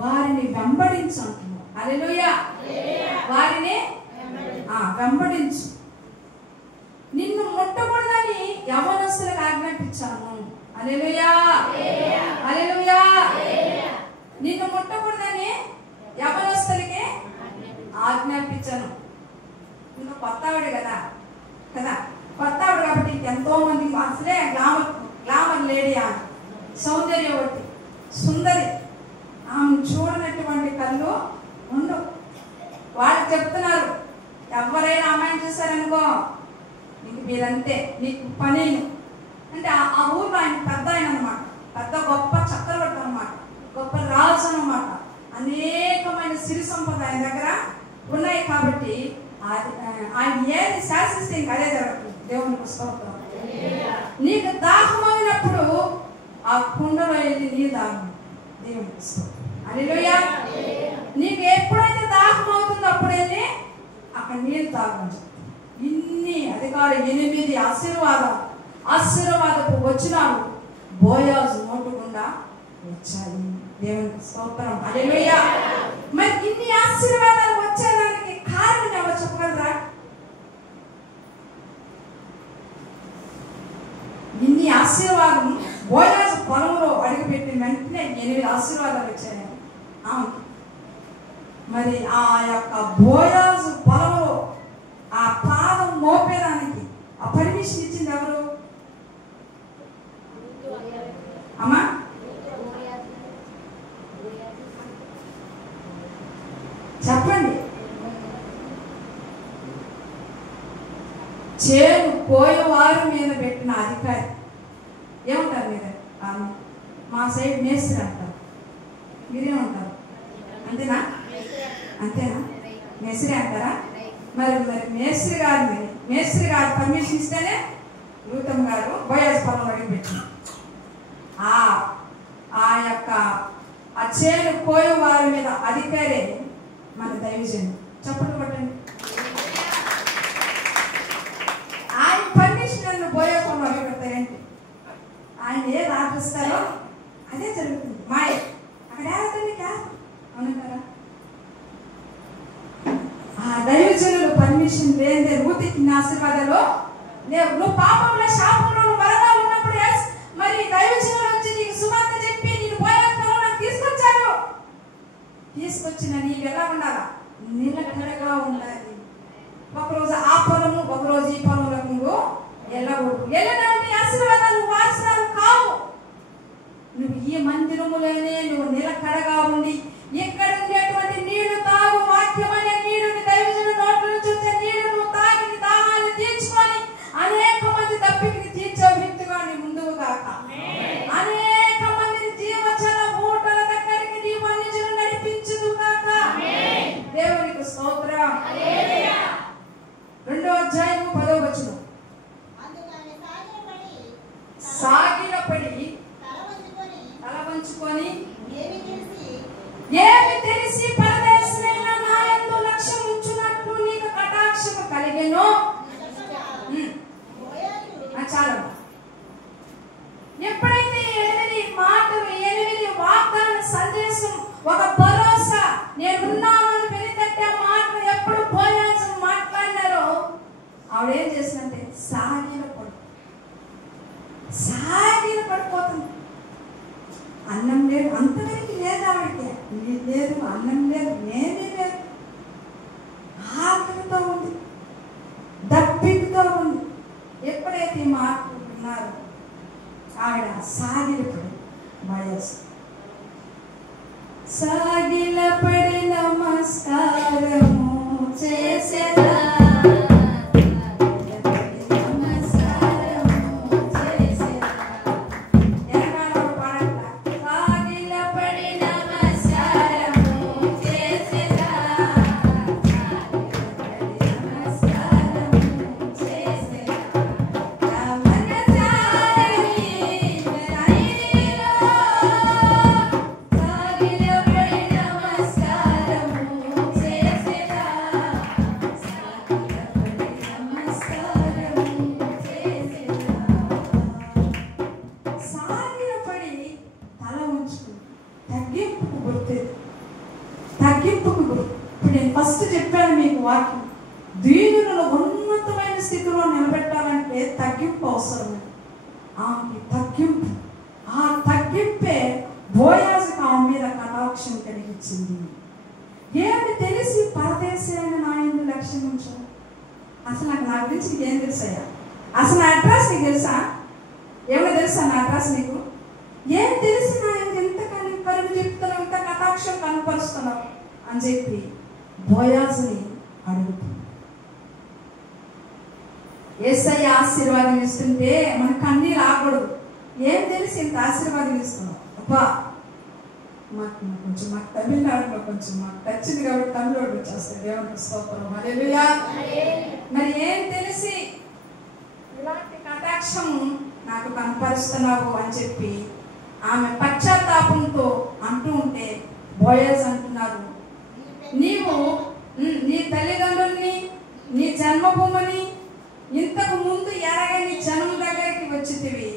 వారిని వెంబడించు అంటున్నారు. హల్లెలూయా. వారిని వెంబడించు. నిన్ను ముట్టకూడదని యవ్వనస్తులకు ఆజ్ఞాపించాను. హల్లెలూయా. హల్లెలూయా. నిన్ను ముట్టకూడదని యవ్వనస్తులకి ఆజ్ఞాపించాను. ఇంకా కొత్త ఆవిడ కదా కొత్త ఆవిడ కాబట్టి ఎంతో మంది అసలే గ్లామర్ లేడీ, ఆమె సౌందర్యవతి, సుందరి. ఆమె చూడనటువంటి కళ్ళు ఉండవు. వాళ్ళు చెప్తున్నారు, ఎవరైనా అమ్మాయిని చూసారనుకో నీకు మీరంతే, నీకు పని అంటే. ఆ ఊర్లో ఆయన పెద్ద ఆయన అనమాట, పెద్ద గొప్ప చక్రవర్తి అనమాట, గొప్ప రాజు అనమాట. అనేకమైన సిరి సంపద ఆయన దగ్గర ఉన్నాయి కాబట్టి ఆయన ఏది శాసిస్తే ఇంక అదే జరుగుతుంది. దేవునికి స్తోత్రం. నీకు దాహమైనప్పుడు ఆ కుండలో వెళ్ళి నీరు తాగు. దేవునికి స్తోత్రం. హల్లెలూయా. నీకు ఎప్పుడైతే దాహం అవుతుందో అప్పుడు వెళ్ళి అక్కడ నీరు తాగని. ఇన్ని అధికారు 8 ఆశీర్వాదపు వచ్చినాలు బోయాజు నోటు గుండా వచ్చాయి. దేవునికి స్తోత్రం. హల్లెలూయా. మరి ఇన్ని ఆశీర్వాదాలు వచ్చేదానికి కారణం ఎవరు చెప్పగలరా? ఇన్ని ఆశీర్వాదం బోయాజు పొలంలో అడుగుపెట్టిన వెంటనే 8 ఆశీర్వాదాలు వచ్చాయి ఆమెకి. మరి ఆ యొక్క బోయాజు పొలంలో ఆ పాదం మోపేదానికి ఆ పర్మిషన్ ఇచ్చింది ఎవరు అమ్మా? చెప్పండి. చేను కోయవారు మీద పెట్టిన అధికారి. ఏమంటారు మీరు? మా సైడ్ మేస్త్రి అంటారు. మీరేమంటారు? అంతేనా? మేస్త్రి అంటారా? మరి మేస్త్రి గారు పర్మిషన్ ఇస్తేనే యూతమ్ గారు బోయాజు పొలంలో అడుగుపెట్టింది. ఆ యొక్క ఆ చేను కోయవారి మీద అధికారే మన దైవజనుడు. చప్పట్లు కొట్టండి. ఆయన పర్మిషన్ బోయా పొలం అడుగుపెడతాయంటే ఆయన ఏది ఆపిస్తారో అదే జరుగుతుంది. మాయ అక్కడ ఏదండి కాదు అనుకుంటారా? ఆ దైవజనులు పర్మిషన్ లేదే రూతికి ఆశీర్వాదాలు లేవు. నువ్వు పాపంలో శాపంలో వరగా ఉన్నప్పుడు మరి దైవజనులు వచ్చి నీకు సువార్త చెప్పి నేను బోయాజు తీసుకొచ్చిన నీకు ఎలా ఉండాలా? నిలకడగా ఉండాలి. ఒకరోజు ఆ పొలము ఒకరోజు ఈ పొలంలో నువ్వు వెళ్ళకూడదు. వెళ్ళడానికి ఆశీర్వాదాలు వారసురాలు కావు. నువ్వు ఈ మందిరములోనే నువ్వు నిలకడగా ఉండి ఇక్కడ ఉండేటువంటి నీళ్లు తాగు. వాక్యమైన నీరుని దైవజనుడు నోట్ల నుంచి వచ్చే నీళ్లు నువ్వు తాగి దాహాన్ని తీర్చుకొని అనేక మంది దప్పికని తీర్చే వ్యక్తిగా నీ ముందుకు కాక అనేక మందిని జీవజల మూటల దగ్గరికి నీ మనిషిని నడిపించును కాక. దేవునికి స్తోత్రం. 2వ అధ్యాయం 10వ వచనం. సాగిలపడి తల వంచుకొని ఏమి తెలిసి పరదేశమైన నాయందు లక్ష్యం ఉంచునట్లు నీకు కటాక్షము కలిగెను. చాలా ఎప్పుడైతే 8 మాటలు 8 వాగ్దాన సందేశం ఒక భరోసా నేనున్నాను వెలితట్టే మాటలు ఎప్పుడు బోయాజు మాట్లాడినారో ఆవిడేం చేసిందంటే సాగిల పడిపోతుంది. అన్నం లేదు, అంతవరకు లేదు ఆవిడకి. లేదు, అన్నం లేదు, ఏమీ లేదు. ఆకలితో ఉంది, దప్పికతో ఉంది. ఎప్పుడైతే మాట్లాడుతున్నారు ఆవిడ సాగిలపడి బోయాజు సాగిలపడి నమస్కారము చేసేదా. నమస్కారం దీనులను ఉన్నతమైన స్థితిలో నిలబెట్టాలంటే తగ్గింపు అవసరం. ఆమె తగ్గింపు, ఆ తగ్గింపే బోయాజుకు ఆమె మీద కటాక్షం కలిగించింది. ఏమి తెలిసి పరదేశీ అయిన నా యందు లక్ష్యం ఉంచావు. అసలు నాకు నా గురించి నీకు ఏం తెలుసయ్యా? అసలు నా అడ్రస్ నీకు తెలుసా? ఏమో తెలుసా నా అడ్రస్ నీకు? ఏం తెలిసి నా యందు ఎంతకాని కరుగు చెప్తున్నావు, ఇంత కటాక్షం కనపరుస్తున్నావు అని చెప్పి బోయాజుని అడుగుతుంది. యేసయ్య ఆశీర్వాదం ఇస్తుంటే మన కన్నీరు ఆగకూడదు. ఏం తెలిసి ఇంత ఆశీర్వాదం ఇస్తున్నావు? అబ్బా మాకు తమిళనాడులో కొంచెం మాకు నచ్చింది కాబట్టి తమిళోడు వచ్చేస్తాయి. దేవునికి స్తోత్రం, హల్లెలూయా. మరి ఏం తెలిసి ఇలాంటి కటాక్షం నాకు కనపరుస్తున్నావు అని చెప్పి ఆమె పశ్చాత్తాపంతో అంటూ ఉంటే బోయజ్ అంటున్నారు, నీవు నీ తల్లిదండ్రుల్ని, నీ జన్మభూమిని ఇంతకు ముందు ఎరగని జనం దగ్గరికి వచ్చితివి.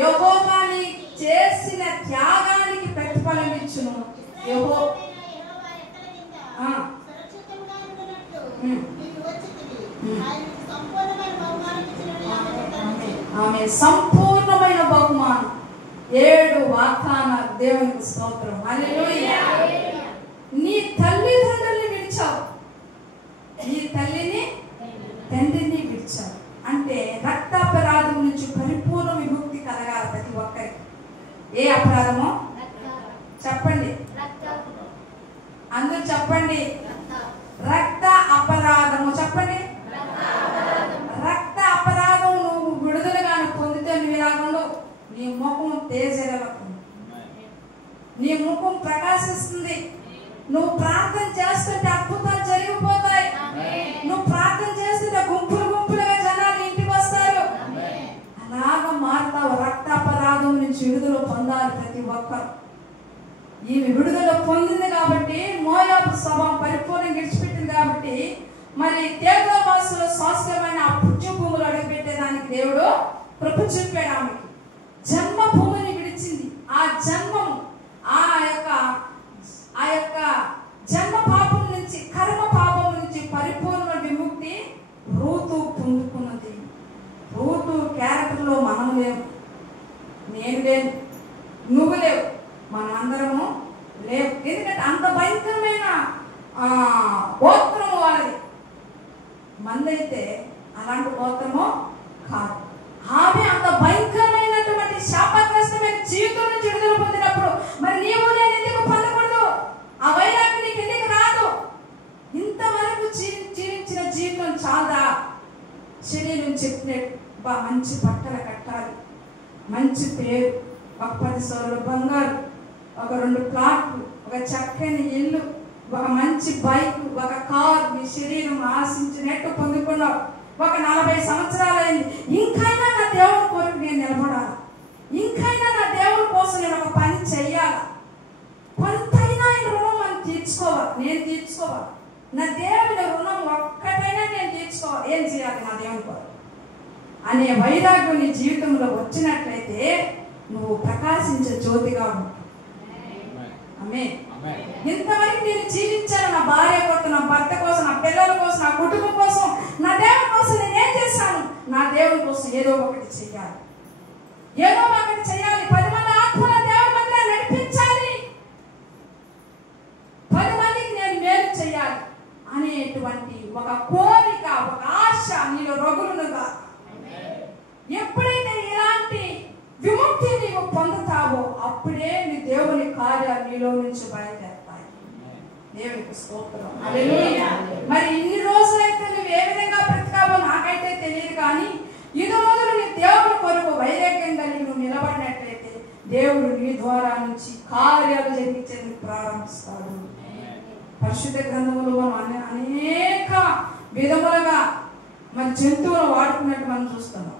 యెహోవా నీ చేసిన త్యాగానికి ప్రతిఫలం ఇచ్చును. ఆమె సంపూర్ణమైన బహుమానం 7 వాగ్దానాలు. దేవునికి స్తోత్రం, హల్లెలూయా. నీ తల్లిదండ్రుల్ని విడిచావు, నీ తల్లిని తండ్రిని విడిచావు. అంటే రక్తాపరాధం నుంచి పరిపూర్ణ విముక్తి కలగాలి ప్రతి ఒక్కరికి. ఏ అపరాధమో చెప్పండి, అందరూ చెప్పండి. రక్త అపరాధము చెప్పండి. రక్త అపరాధం నువ్వు విడుదలగాను పొందితే నువ్వు ఇలాగండు, నీ ముఖం తేజరవుతుంది, నీ ముఖం ప్రకాశిస్తుంది. నువ్వు ప్రార్థన చేస్తుంటే అద్భుతాలు జరిగిపోతాయి. నువ్వు ప్రార్థన చేస్తుంటే గుంపులు గుంపులుగా జనాలు ఇంటికి వస్తారు. అలాగా మారుతావు. రక్తాపరాధం నుంచి విడుదల పొందాలి ప్రతి ఒక్కరు. ఈ విడుదల పొందింది కాబట్టి, మోయాబు స్వభావం పరిపూర్ణంగా విడిచిపెట్టింది కాబట్టి, మరి తేజోవాసుల శాశ్వతమైన ఆ పుణ్య భూములు అడుగుపెట్టేదానికి దేవుడు కృప చూపాడు. ఆమెకి జన్మభూమిని విడిచింది. ఆ జన్మము ఆ యొక్క జన్మ పాపం నుంచి, కర్మ పాపం నుంచి పరిపూర్ణ విముక్తి రూతు పొందుకున్నది. రూతు క్యారెక్టర్లో మనం లేవు, నేను లేను, నువ్వు లేవు, మనందరము లేవు. ఎందుకంటే అంత భయంకరమైన గోత్రము వాళ్ళది. మందైతే అలాంటి గోత్రము కాదు. ఆమె అంత భయంకరమైనటువంటి శాపగ్రస్తమైన జీవితం నుంచి విడుదల పొందినప్పుడు మరి నీవు నేను ఎందుకు పొందకూడదు? ఆ వైరాగ్యం నీకు ఎందుకు రాదు? ఇంతవరకు జీవించిన జీవితం చాలా. శరీరం చెప్పినట్టు మంచి బట్టలు కట్టాలి, మంచి పేరు, ఒక 10 సోర్ల బంగారు, ఒక 2 ప్లాట్లు, ఒక చక్కని ఇల్లు, ఒక మంచి బైక్, ఒక కార్, నీ శరీరం ఆశించినట్టు పొందుకున్నావు. ఒక 40 సంవత్సరాలు అయింది. ఇంకైనా నా దేవుని కొరకు నేను నిలబడాలి, ఇంకైనా నా దేవుని కోసం నేను ఒక పని చెయ్యాలి, కొంతైనా ఆయన రుణం మనం తీర్చుకోవాలి, నేను తీర్చుకోవాలి. నా దేవుని రుణం ఒక్కటైనా నేను తీర్చుకోవాలి. ఏం చేయాలి నా దేవుని కొరకు అనే వైరాగ్యం నీ జీవితంలో వచ్చినట్లయితే నువ్వు ప్రకాశించే జ్యోతిగా ఉంటావు. ఆమేన్. ఇంతవరకు నేను జీవించాను నా భార్య కోసం, నా భర్త కోసం, నా పిల్లల కోసం, నా కుటుంబం కోసం, నా దేవుని కోసం నేనేం చేశాను? నా దేవుని కోసం ఏదో ఒకటి చెయ్యాలి, ఏదో ఒకటి చెయ్యాలి. 10 మంది ఆత్మల దేవుని మందిరం నడిపించాలి, 10 మందికి నేను మేలు చెయ్యాలి అనేటువంటి ఒక కోరిక, ఒక ఆశ నీలో రగులునుగా. ఎప్పుడైతే ఇలాంటి విముక్తి నీవు పొందుతావో అప్పుడే నీ దేవుని కార్యాలు నీలో నుంచి బయలుదేరుతాయి. దేవునికి స్తోత్రం, హల్లెలూయా. మరి ఇన్ని రోజులైతే నువ్వు ఏ విధంగా బ్రతికావో నాకైతే తెలియదు, కానీ ఇది మొదలు నీ దేవుని కొరకు వైరాగ్యం కలిగి నువ్వు నిలబడినట్లయితే దేవుడు నీ ద్వారా నుంచి కార్యాలు జరిగించేందుకు ప్రారంభిస్తాడు. పరిశుద్ధ గ్రంథములో మనం అనేక విధములుగా మన జంతువులు వాడుకున్నట్టు మనం చూస్తున్నాం.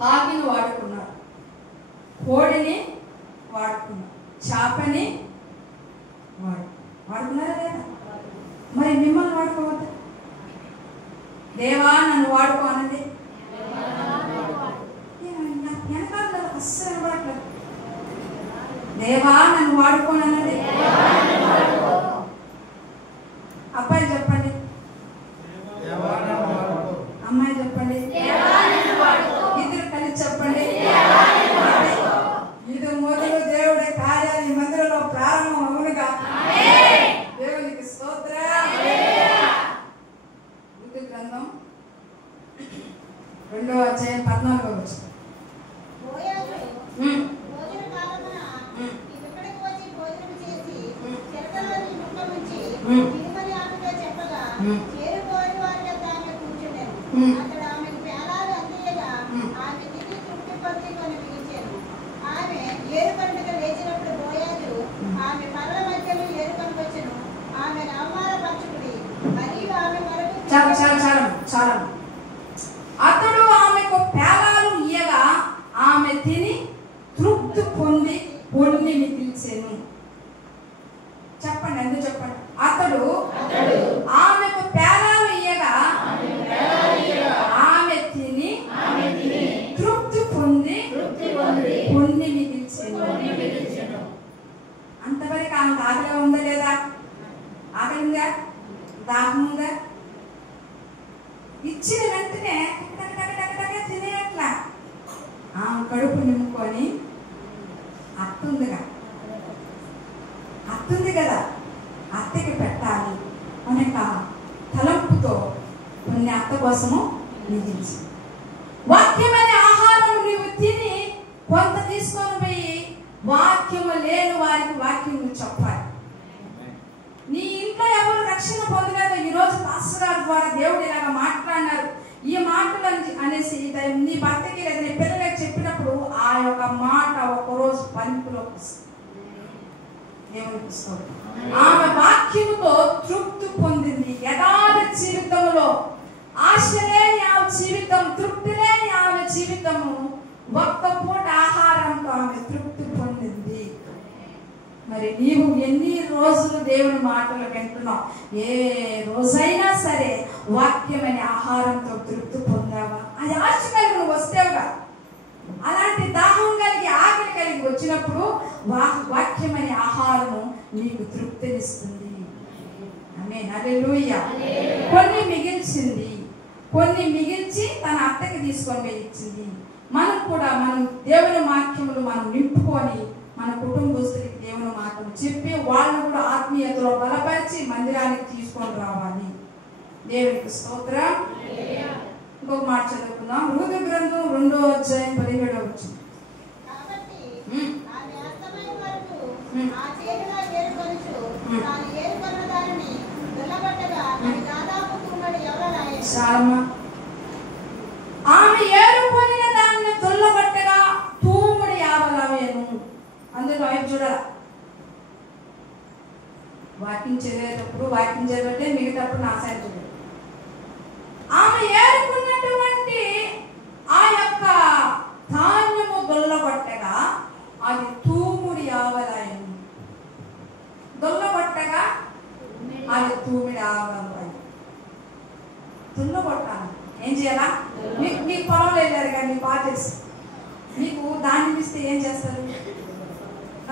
కాకిని వాడుకున్నారు, కోడిని వాడుకున్నారు, చేపని వాడుకున్నారా లేదా? మరి మిమ్మల్ని వాడుకోవద్దు. దేవా నన్ను వాడుకో అనండి. వెనకాల అస్సలు వాడలేదు. దేవా నన్ను వాడుకోనండి. అబ్బాయి చెప్పండి, చెప్పండి, ఇద్దరు కలిసి చెప్పండి. ఇది మొదలు దేవుడి కార్యాలు ఈ మందిరంలో ప్రారంభం అవునుగా. దేవునికి స్తోత్రం. ఋతు గ్రంథం 2వ అధ్యాయం 14వ వచనం. చాలా అతడు ఆమెకు పేలాలు ఇయ్యగా ఆమె తిని తృప్తి పొంది పొన్ని మిగిల్చెను. చెప్పండి, ఎందుకు చెప్పండి. అతడు ఆమెకు పేలాలు ఇయ్యగా ఆమె తిని తృప్తి పొంది పొన్ని మిగిల్చెను. అంతవరకు ఆమెకు ఆకలి ఉందా లేదా? ఆకలి ఉందా? దాహం ఉందా? ఇచ్చిన వెంటనే తినేట్లా ఆమె కడుపు నింపుకొని అత్తుంది కదా, అత్తకి పెట్టాలి అనే తలంపుతో కొన్ని అత్త కోసము మిగిల్చి, వాక్యమనే ఆహారం నీవు తిని కొంత తీసుకొని పోయి వాక్యము లేని వారికి వాక్యం చెప్పాలి. నీ ఇంట్లో ఎవరు రక్షణ పొందలేదో ఈరోజు పాస్టర్ గారి ద్వారా దేవుడు ఇలాగా మాట్లాడినారు. ఈ మాటలు అనేసి నీ భర్తకి లేదా నీ పిల్లలకి చెప్పినప్పుడు ఆ యొక్క మాట ఒకరోజు పనికిలోకి వస్తుంది. ఆమె వాక్యముతో తృప్తి పొందింది. యథార్థ జీవితంలో ఆశ లేని ఆమె జీవితం, తృప్తి లేని ఆమె జీవితము ఒక్క పూట ఆహారంతో ఆమె తృప్తి పొందింది. మరి నీవు ఎన్ని రోజులు దేవుని మాటలు వింటున్నావు? ఏ రోజైనా సరే వాక్యమనే ఆహారంతో తృప్తి పొందావా? అది ఆశ కలిగి నువ్వు వస్తేవుగా. అలాంటి దాహం కలిగి ఆకలి కలిగి వచ్చినప్పుడు వాక్యమనే ఆహారము నీకు తృప్తినిస్తుంది. ఆమేన్, హల్లెలూయా. కొన్ని మిగిల్చింది, కొన్ని మిగిల్చి తన అత్తకి తీసుకొని ఇచ్చింది. మనం కూడా దేవుని వాక్యములు మనం నింపుకొని మన కుటుంబస్తులకి దేవుని మాటలు చెప్పి వాళ్ళను కూడా ఆత్మీయతలో బలపరిచి మందిరానికి తీసుకొని రావాలి. దేవునికి స్తోత్రం. ఇంకొక మాట చదువుకుందాం. ఋతు గ్రంథం 2వ అధ్యాయం 17వ వచనం. ఆమె ఏరుకొనిన దాన్ని దుల్లబట్టగా తూముడి యావలవేను. అందులో వైపు చూడాల. వాకింగ్ చదివేటప్పుడు వాకింగ్ చదివితే మిగతాప్పుడు నా సైడ్ చూడాలి. ఆమె ఏరుకున్నటువంటి ఆ యొక్క ధాన్యము దొల్లబట్టగా అది తూముడి యావలవేను. దొల్లబట్టగా అది తూమిడి ఆవలవేను. దుల్లబట్టాలి. ఏం చేయాలా? మీకు పొలంలో వెళ్ళారు కానీ మీకు బాగా తెలుసు. మీకు దాన్ని ఇస్తే ఏం చేస్తారు?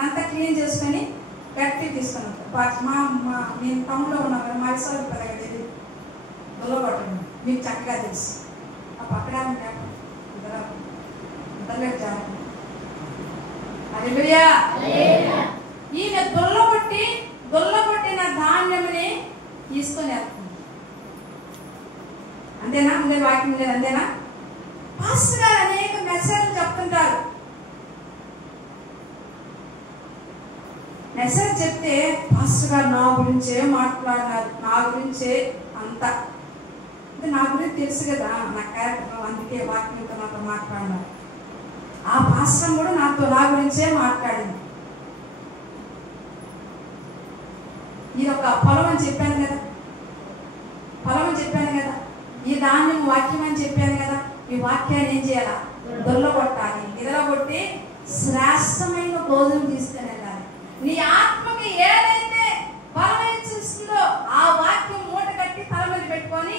అంతా క్లీన్ చేసుకొని గట్టి తీసుకొని నేను టౌన్లో ఉన్నాను కదా, మా ఇసాలు పెద్దగా తెలియదు. దొల్లబట్టండి, మీకు చక్కగా తెలుసు. ఆ పక్కన హల్లెలూయా. ఈమె దొల్లబట్టిన ధాన్యముని తీసుకొని వెళ్తుంది. అంతేనా? అందరి వాక్యం లేదు, అంతేనా? పాస్టర్ గారు అనేక మెసేజ్లు చెప్తుంటారు. మెసేజ్ చెప్తే పాస్టర్ గారు నా గురించే మాట్లాడినారు, నా గురించే అంత అంటే నా గురించి తెలుసు కదా, నా క్యారెక్టర్, అందుకే వాక్యంతో నాతో మాట్లాడినారు. ఆ పాస్టర్ కూడా నా గురించే మాట్లాడింది. ఇది ఒక పొలం అని చెప్పాను కదా, ఈ ధాన్యం వాక్యం అని చెప్పాను కదా. ఈ వాక్యాన్ని ఏం చేయాలా? దొల్లగొట్టాలి. నిద్రగొట్టి శ్రేష్టమైన భోజనం తీసుకుని వెళ్ళాలి. నీ ఆత్మకి ఏదైతే బలమైస్తుందో ఆ వాక్యం మూట కట్టి తల మీద పెట్టుకొని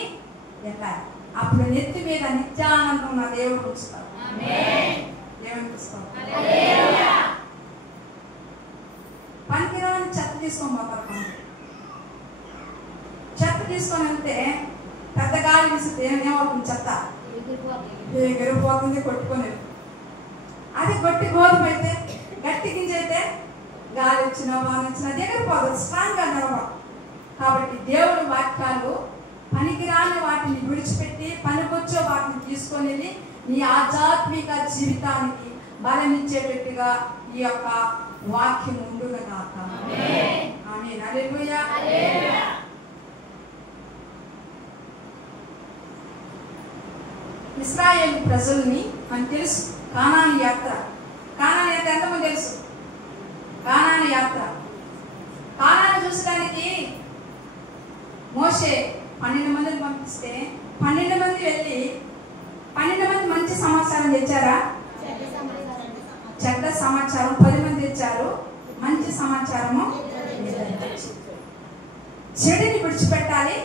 వెళ్ళాలి. అప్పుడు నెత్తి మీద నిత్యానందం నా దేవుడు ఉంచుతాడు. పనికిరాని చెత్త తీసుకొని పోతారు. చెత్త తీసుకొని వెళ్తే పెద్ద గాలి విసిరితే ఏమవుతుంది? చెత్త ఎగిరిపోతుంది, కొట్టుకునేది. అది గట్టి గోధుమ అయితే, గట్టి గింజ అయితే గాలి వచ్చినా వాన వచ్చినా అది ఎగిరిపోదు, స్ట్రాంగ్గా నిలబడు. కాబట్టి దేవుడి వాక్యాలు పనికిరాని వాటిని విడిచిపెట్టి పనికొచ్చే వాటిని తీసుకొని వెళ్ళి నీ ఆధ్యాత్మిక జీవితానికి బలమిచ్చేటట్టుగా ఈ యొక్క వాక్యం ఉండుగాక. ఆమేన్. హల్లెలూయా. ఇశ్రాయేలు ప్రజల్ని మనకు తెలుసు, కానాను యాత్ర. కానాను యాత్ర ఎంతమంది తెలుసు? కానాను యాత్ర. కానాను చూసడానికి మోషే 12 మందిని పంపిస్తే 12 మంది వెళ్ళి 12 మంది మంచి సమాచారం తెచ్చారా? చెడ్డ సమాచారం 10 మంది తెచ్చారు, మంచి సమాచారము చెడుని విడిచిపెట్టాలి,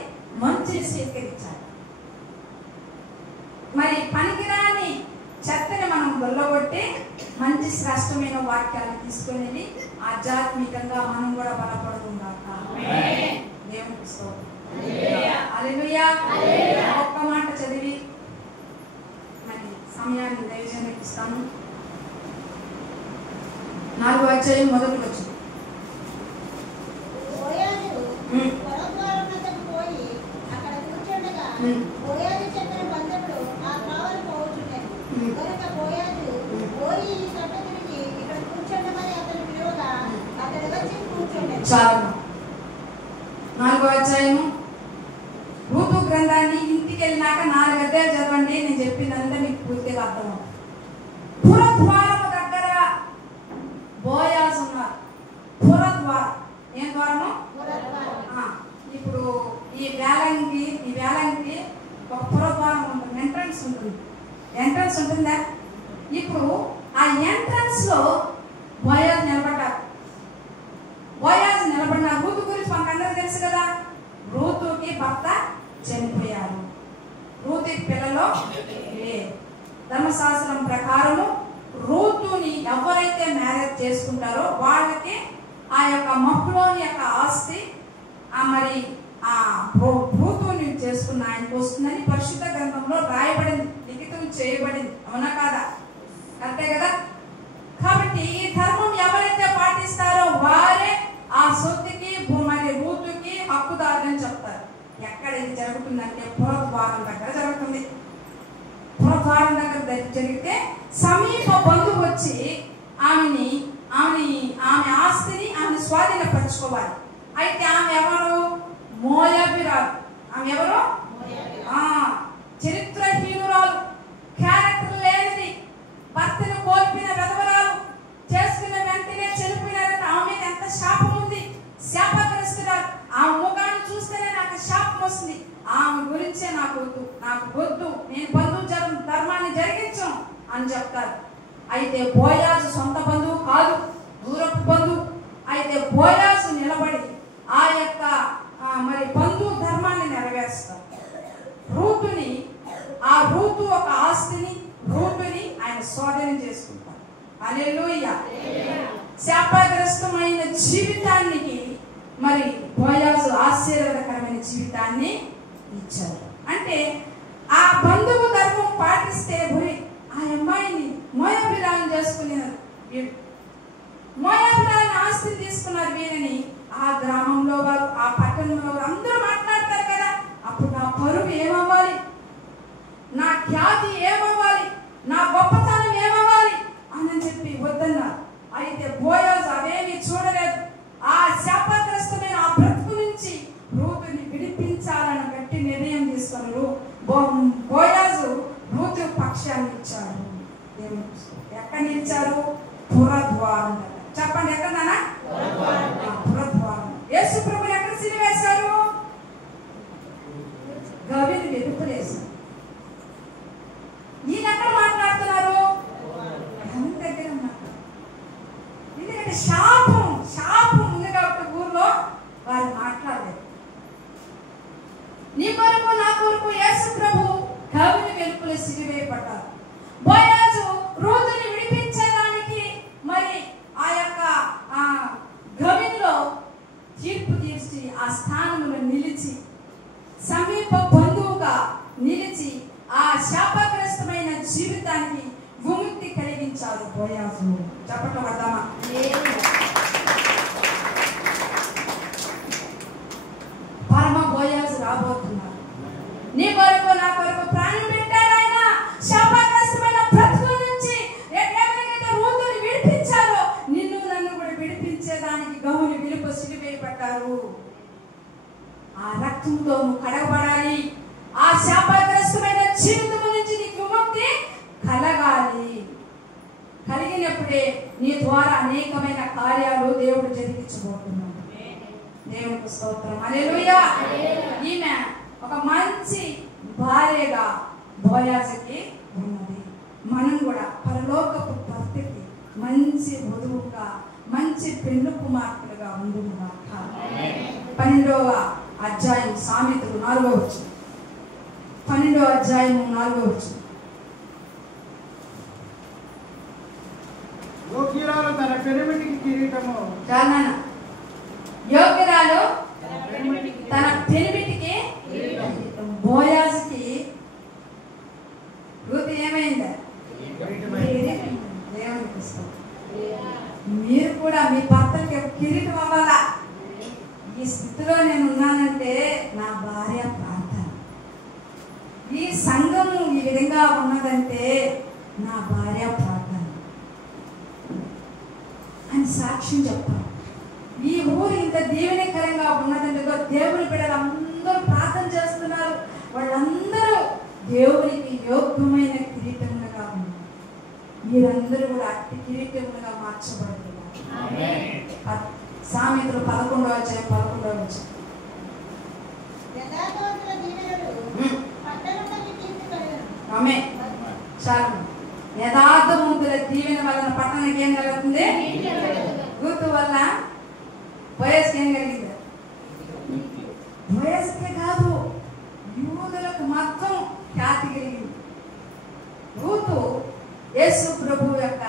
మంచిని స్వీకరించాలి. మరి పనికిరాని చెత్తని మనం గొల్లగొట్టి మంచి శ్రేష్టమైన వాక్యాలను తీసుకొని వెళ్ళి ఆధ్యాత్మికంగా మనం కూడా బలపడుతుందాక. దేవునికి స్తోత్రం. హల్లెలూయా. ఒక్క మాట చదివి మరి సమయాన్ని దైవజనులకు ఇస్తాను. 4వ అధ్యాయం మొదటి వచనం. చాలు. 4వ అధ్యాయము రూతు గ్రంథాన్ని ఇంటికి వెళ్ళినాక 4 అధ్యాయాలు చదవండి. నేను చెప్పిందంతా మీకు పూర్తిగా అర్థమవుతుంది. పురద్వారము దగ్గర బోయాజు ఉన్నారు. పురద్వారం ఏం ద్వారము? ఇప్పుడు ఈ వేలంకి ఒక పురద్వారం ఉంటుంది, ఎంట్రన్స్ ఉంటుందా? ఇప్పుడు ఆ ఎంట్రన్స్ లో బోయాజు నిలబడ్డారు. రూతు గురించి మనకందరికీ తెలుసు కదా. రూతుకి భర్త చనిపోయారు, రూతుకి పిల్లలు లేదు. ధర్మశాస్త్రం ప్రకారము రూతుని ఎవరైతే మ్యారేజ్ చేసుకుంటారో వాళ్ళకి ఆ యొక్క మహ్లోని యొక్క ఆస్తి మరి ఆ రూతుని చేసుకున్న ఆయనకు వస్తుందని పరిశుద్ధ గ్రంథంలో రాయబడింది, లిఖితం చేయబడింది. అవునా కాదా? అంతే కదా. కాబట్టి ఈ ధర్మం ఎవరైతే పాటిస్తారో వారే ఆ సొత్తుకి మరి రూతుకి హక్కుదారులని చెప్తారు. ఎక్కడ ఇది జరుగుతుందంటే పురద్వారం దగ్గర జరుగుతుంది. పురద్వారం దగ్గర జరిగితే సమీప బంధువు వచ్చి ఆమె ఆస్తిని ఆమె స్వాధీనపరచుకోవాలి. అయితే ఆమె ఎవరు? మోయాబీరాలు. ఆమె ఎవరు? చరిత్రహీనురాలు, క్యారెక్టర్ లేనిది, భర్తను కోల్పోయిన విధవరాలు, చేసుకున్న వెంటనే చనిపోయినారంటే ఆమె మీద ఎంత శాపం ఉంది. శాపగ్రస్తురాలు. ఆమె ముఖాన్ని చూస్తేనే నాకు శాపం వస్తుంది. ఆమె గురించే నాకు వద్దు, నేను బంధువు ధర్మాన్ని జరిగించను అని చెప్తారు. అయితే బోయాజు సొంత బంధువు కాదు, దూరపు బంధువు. అయితే బోయాజు నిలబడి ఆ యొక్క మరి బంధువు ధర్మాన్ని నెరవేరుస్తారు. రూతు ఒక ఆస్తిని ఆయన స్వాధీనం చేసుకుంటారు. హల్లెలూయా. శాపగ్రస్తమైన జీవితానికి మరి బోయాజు ఆశీర్వాదకరమైన జీవితాన్ని ఇచ్చారు. అంటే ఆ బంధువు ధర్మం పాటిస్తే ఆ అమ్మాయిని మోయాబీరాలను చేసుకున్నారు. మోయాబీరాలను ఆస్తిని తీసుకున్నారు వీరని ఆ గ్రామంలో వారు, ఆ పట్టణంలో వారు అందరూ మాట్లాడతారు కదా. అప్పుడు నా పరువు ఏమవ్వాలి, నా ఖ్యాతి ఏమవ్వాలి, నా గొప్పతనం ఏమవ్వాలి అని చెప్పి వద్దన్నారు. అయితే బోయాజు అవేమి చూడలేదు. ఆ శాపగ్రస్తమైన ఆ బ్రతుకు నుంచి రూతుని విడిపించాలని గట్టి నిర్ణయం తీసుకున్నారు. బోయాజు రూతు పక్షాన్ని ఇచ్చారు. ఎక్కడ నిలిచారు? పురద్వారం దగ్గర. చెప్పండి, ఎక్కడన్నా? పురద్వారం. యేసు ప్రభుని ఎక్కడ సిలువేశారు? గవిని వెలుపలేశారు. ఈయన ఎక్కడ మాట్లాడుతున్నారు? గవిని దగ్గర మాట్లాడుతున్నారు. ఎందుకంటే శాపం ఉంది కాబట్టి ఊర్లో వారు మాట్లాడలేదు. నీ కొరకు నా కొరకు యేసు ప్రభు గవిని వెలుపలే సిలువేయబడ్డారు. బోయాజు రూతుని విడిపించడానికి మరి ఆ యొక్క గవిలో తీర్పు తీర్చి ఆ స్థానంలో నిలిచి సమీప బంధువుగా నిలిచి ఆ శాప చప్పట్లు కొడదామా? పరమ బోయాజు రాబోతున్నారు. నీ కొరకు నా కొరకు ప్రాణం పెట్టారు ఆయన. శాపగ్రస్తమైన బ్రతుకుల నుంచి ఎవరికైతే రూతుని విడిపించారో నిన్ను నన్ను కూడా విడిపించేదానికి గౌని విలువ సిలువేయబడ్డారు. ఆ రక్తంతో నువ్వు కడగబడాలి. ఆ శాపగ్రస్తమైన జీవితం నుంచి నీకు విముక్తి కలగాలి. కలిగినప్పుడే నీ ద్వారా అనేకమైన కార్యాలు దేవుడు జరిగించబోతున్నాడు. దేవునికి స్తోత్రం. హల్లెలూయా. ఈమె ఒక మంచి భార్యగా బోయాజుకి ఉన్నది. మనం కూడా పరలోకపు భర్తకి మంచి వధువుగా మంచి పెళ్లి కుమార్తెలుగా ఉండుగాక. 12వ అధ్యాయం సామెతలు 4వ వచనం. 12వ అధ్యాయం 4వ వచనం. యోగ్యురాలు తన పెనిమిటికి కిరీటము. చాలా యోగ్యురాలు తన పెనిమిటికి బోయాజుకి రూతు ఏమైంది? దేవునికి స్తోత్రం. మీరు కూడా మీ భర్తకి కిరీటం అవ్వాలా. ఈ స్థితిలో నేను ఉన్నానంటే నా భార్య ప్రార్థన. ఈ సంఘము ఈ విధంగా ఉన్నదంటే నా భార్య ప్రార్థన అని సాక్ష్యం చెప్తాను. ఈ ఊరు ఇంత దీవెనకరంగా ఉన్నదంటే దేవుని బిడ్డలు అందరూ ప్రార్థన చేస్తున్నారు. వాళ్ళందరూ దేవునికి యోగ్యమైన కిరీటములుగా ఉన్నారు. మీరందరూ కూడా అట్టి కిరీటములుగా మార్చబడుతున్నారు. సామెతలు 11వ అధ్యాయం 11వ వచనం. ఆమేన్. చాలు. యథార్థవంతుల దీవెన వలన పట్టణానికి ఏం కలుగుతుంది? గుర్తు వల్ల వయస్సుకి ఏం కలిగింది? వయస్సుకే కాదు, యూదులకు మొత్తం ఖ్యాతి కలిగింది. రూతు యేసు ప్రభు యొక్క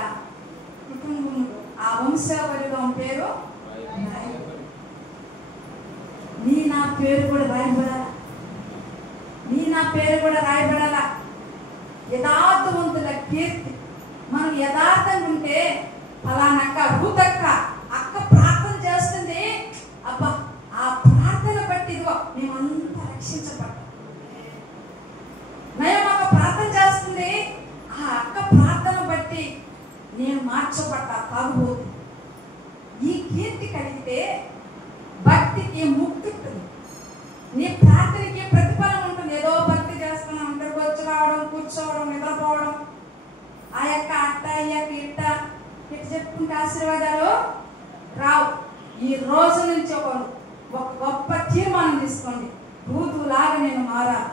కుటుంబంలో ఆ వంశావళిలో పేరు నీ నా పేరు కూడా రాయబడాలా. నీ నా పేరు కూడా రాయబడాలా. యథార్థవంతుల కీర్తి. మనం యథార్థంగా ఉంటే ఫలానా అక్క రూతక్క అక్క ప్రార్థన చేస్తుంది. అబ్బా ఆ ప్రార్థన బట్టి ఇదిగో మేమంతా రక్షించబడ్డాం. నయమక్క ప్రార్థన చేస్తుంది. ఆ అక్క ప్రార్థన బట్టి నేను మార్చబడ్డా తాగుబోతు. ఈ కీర్తి కలిగితే భక్తికి ముక్తి ఉంటుంది. నీ ప్రార్థనకి ప్రతిఫలం ఉంటుంది. ఏదో భక్తి చేస్తున్నాం, ఇక్కడికి వచ్చి రావడం, కూర్చోవడం, నిద్రపోవడం, ఆ యొక్క అట్ట ఈ యొక్క ఇట్ట చెప్పుకుంటే ఆశీర్వాదాలు రావు. ఈ రోజు నుంచి ఒక గొప్ప తీర్మానం తీసుకోండి. రూతులాగా నేను మారాలి.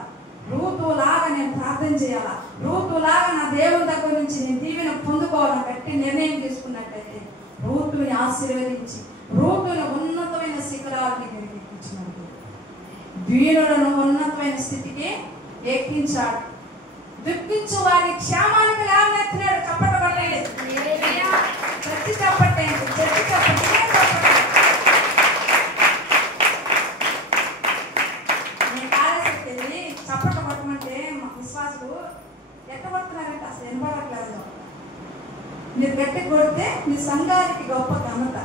రూతులాగా నేను ప్రార్థన చేయాలా. రూతులాగా నా దేవుని దగ్గర నుంచి నేను దీవెన పొందుకోవాలని గట్టి నిర్ణయం తీసుకున్నట్లయితే రూతుని ఆశీర్వదించి రూతుని ఉన్నతమైన శిఖరాలని ఎక్కించినట్టు దీనులను ఉన్నతమైన స్థితికి ఎక్కించాడు. దుఃఖించు వారి క్షేమానికి లేవనెత్తినాడు. చప్పట పట్టండి. చచ్చి చప్పట్టండి. చచ్చి చప్పట్టి నేను కాలేజీకి వెళ్ళి చప్పట కొట్టమంటే మా విశ్వాసులు ఎట్ట కొడుతున్నారంటే అసలు వినపడట్లేదు. మీరు గట్టి కొడితే మీ సంఘానికి గొప్ప ఘనత.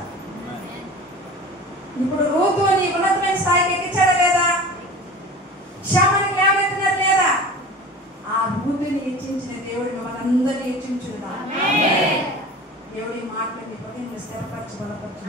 ఇప్పుడు రూతు నీ ఉన్నతమైన స్థాయికి ఎక్కించాడా లేదా? క్షేమానికి లేవనెత్తినారు లేదా? ఆ రూతుని హెచ్చించిన దేవుడు మిమ్మల్ని అందరినీ హెచ్చించుదా. దేవుడి మాటలకి స్థిరపరచు బలపరచు.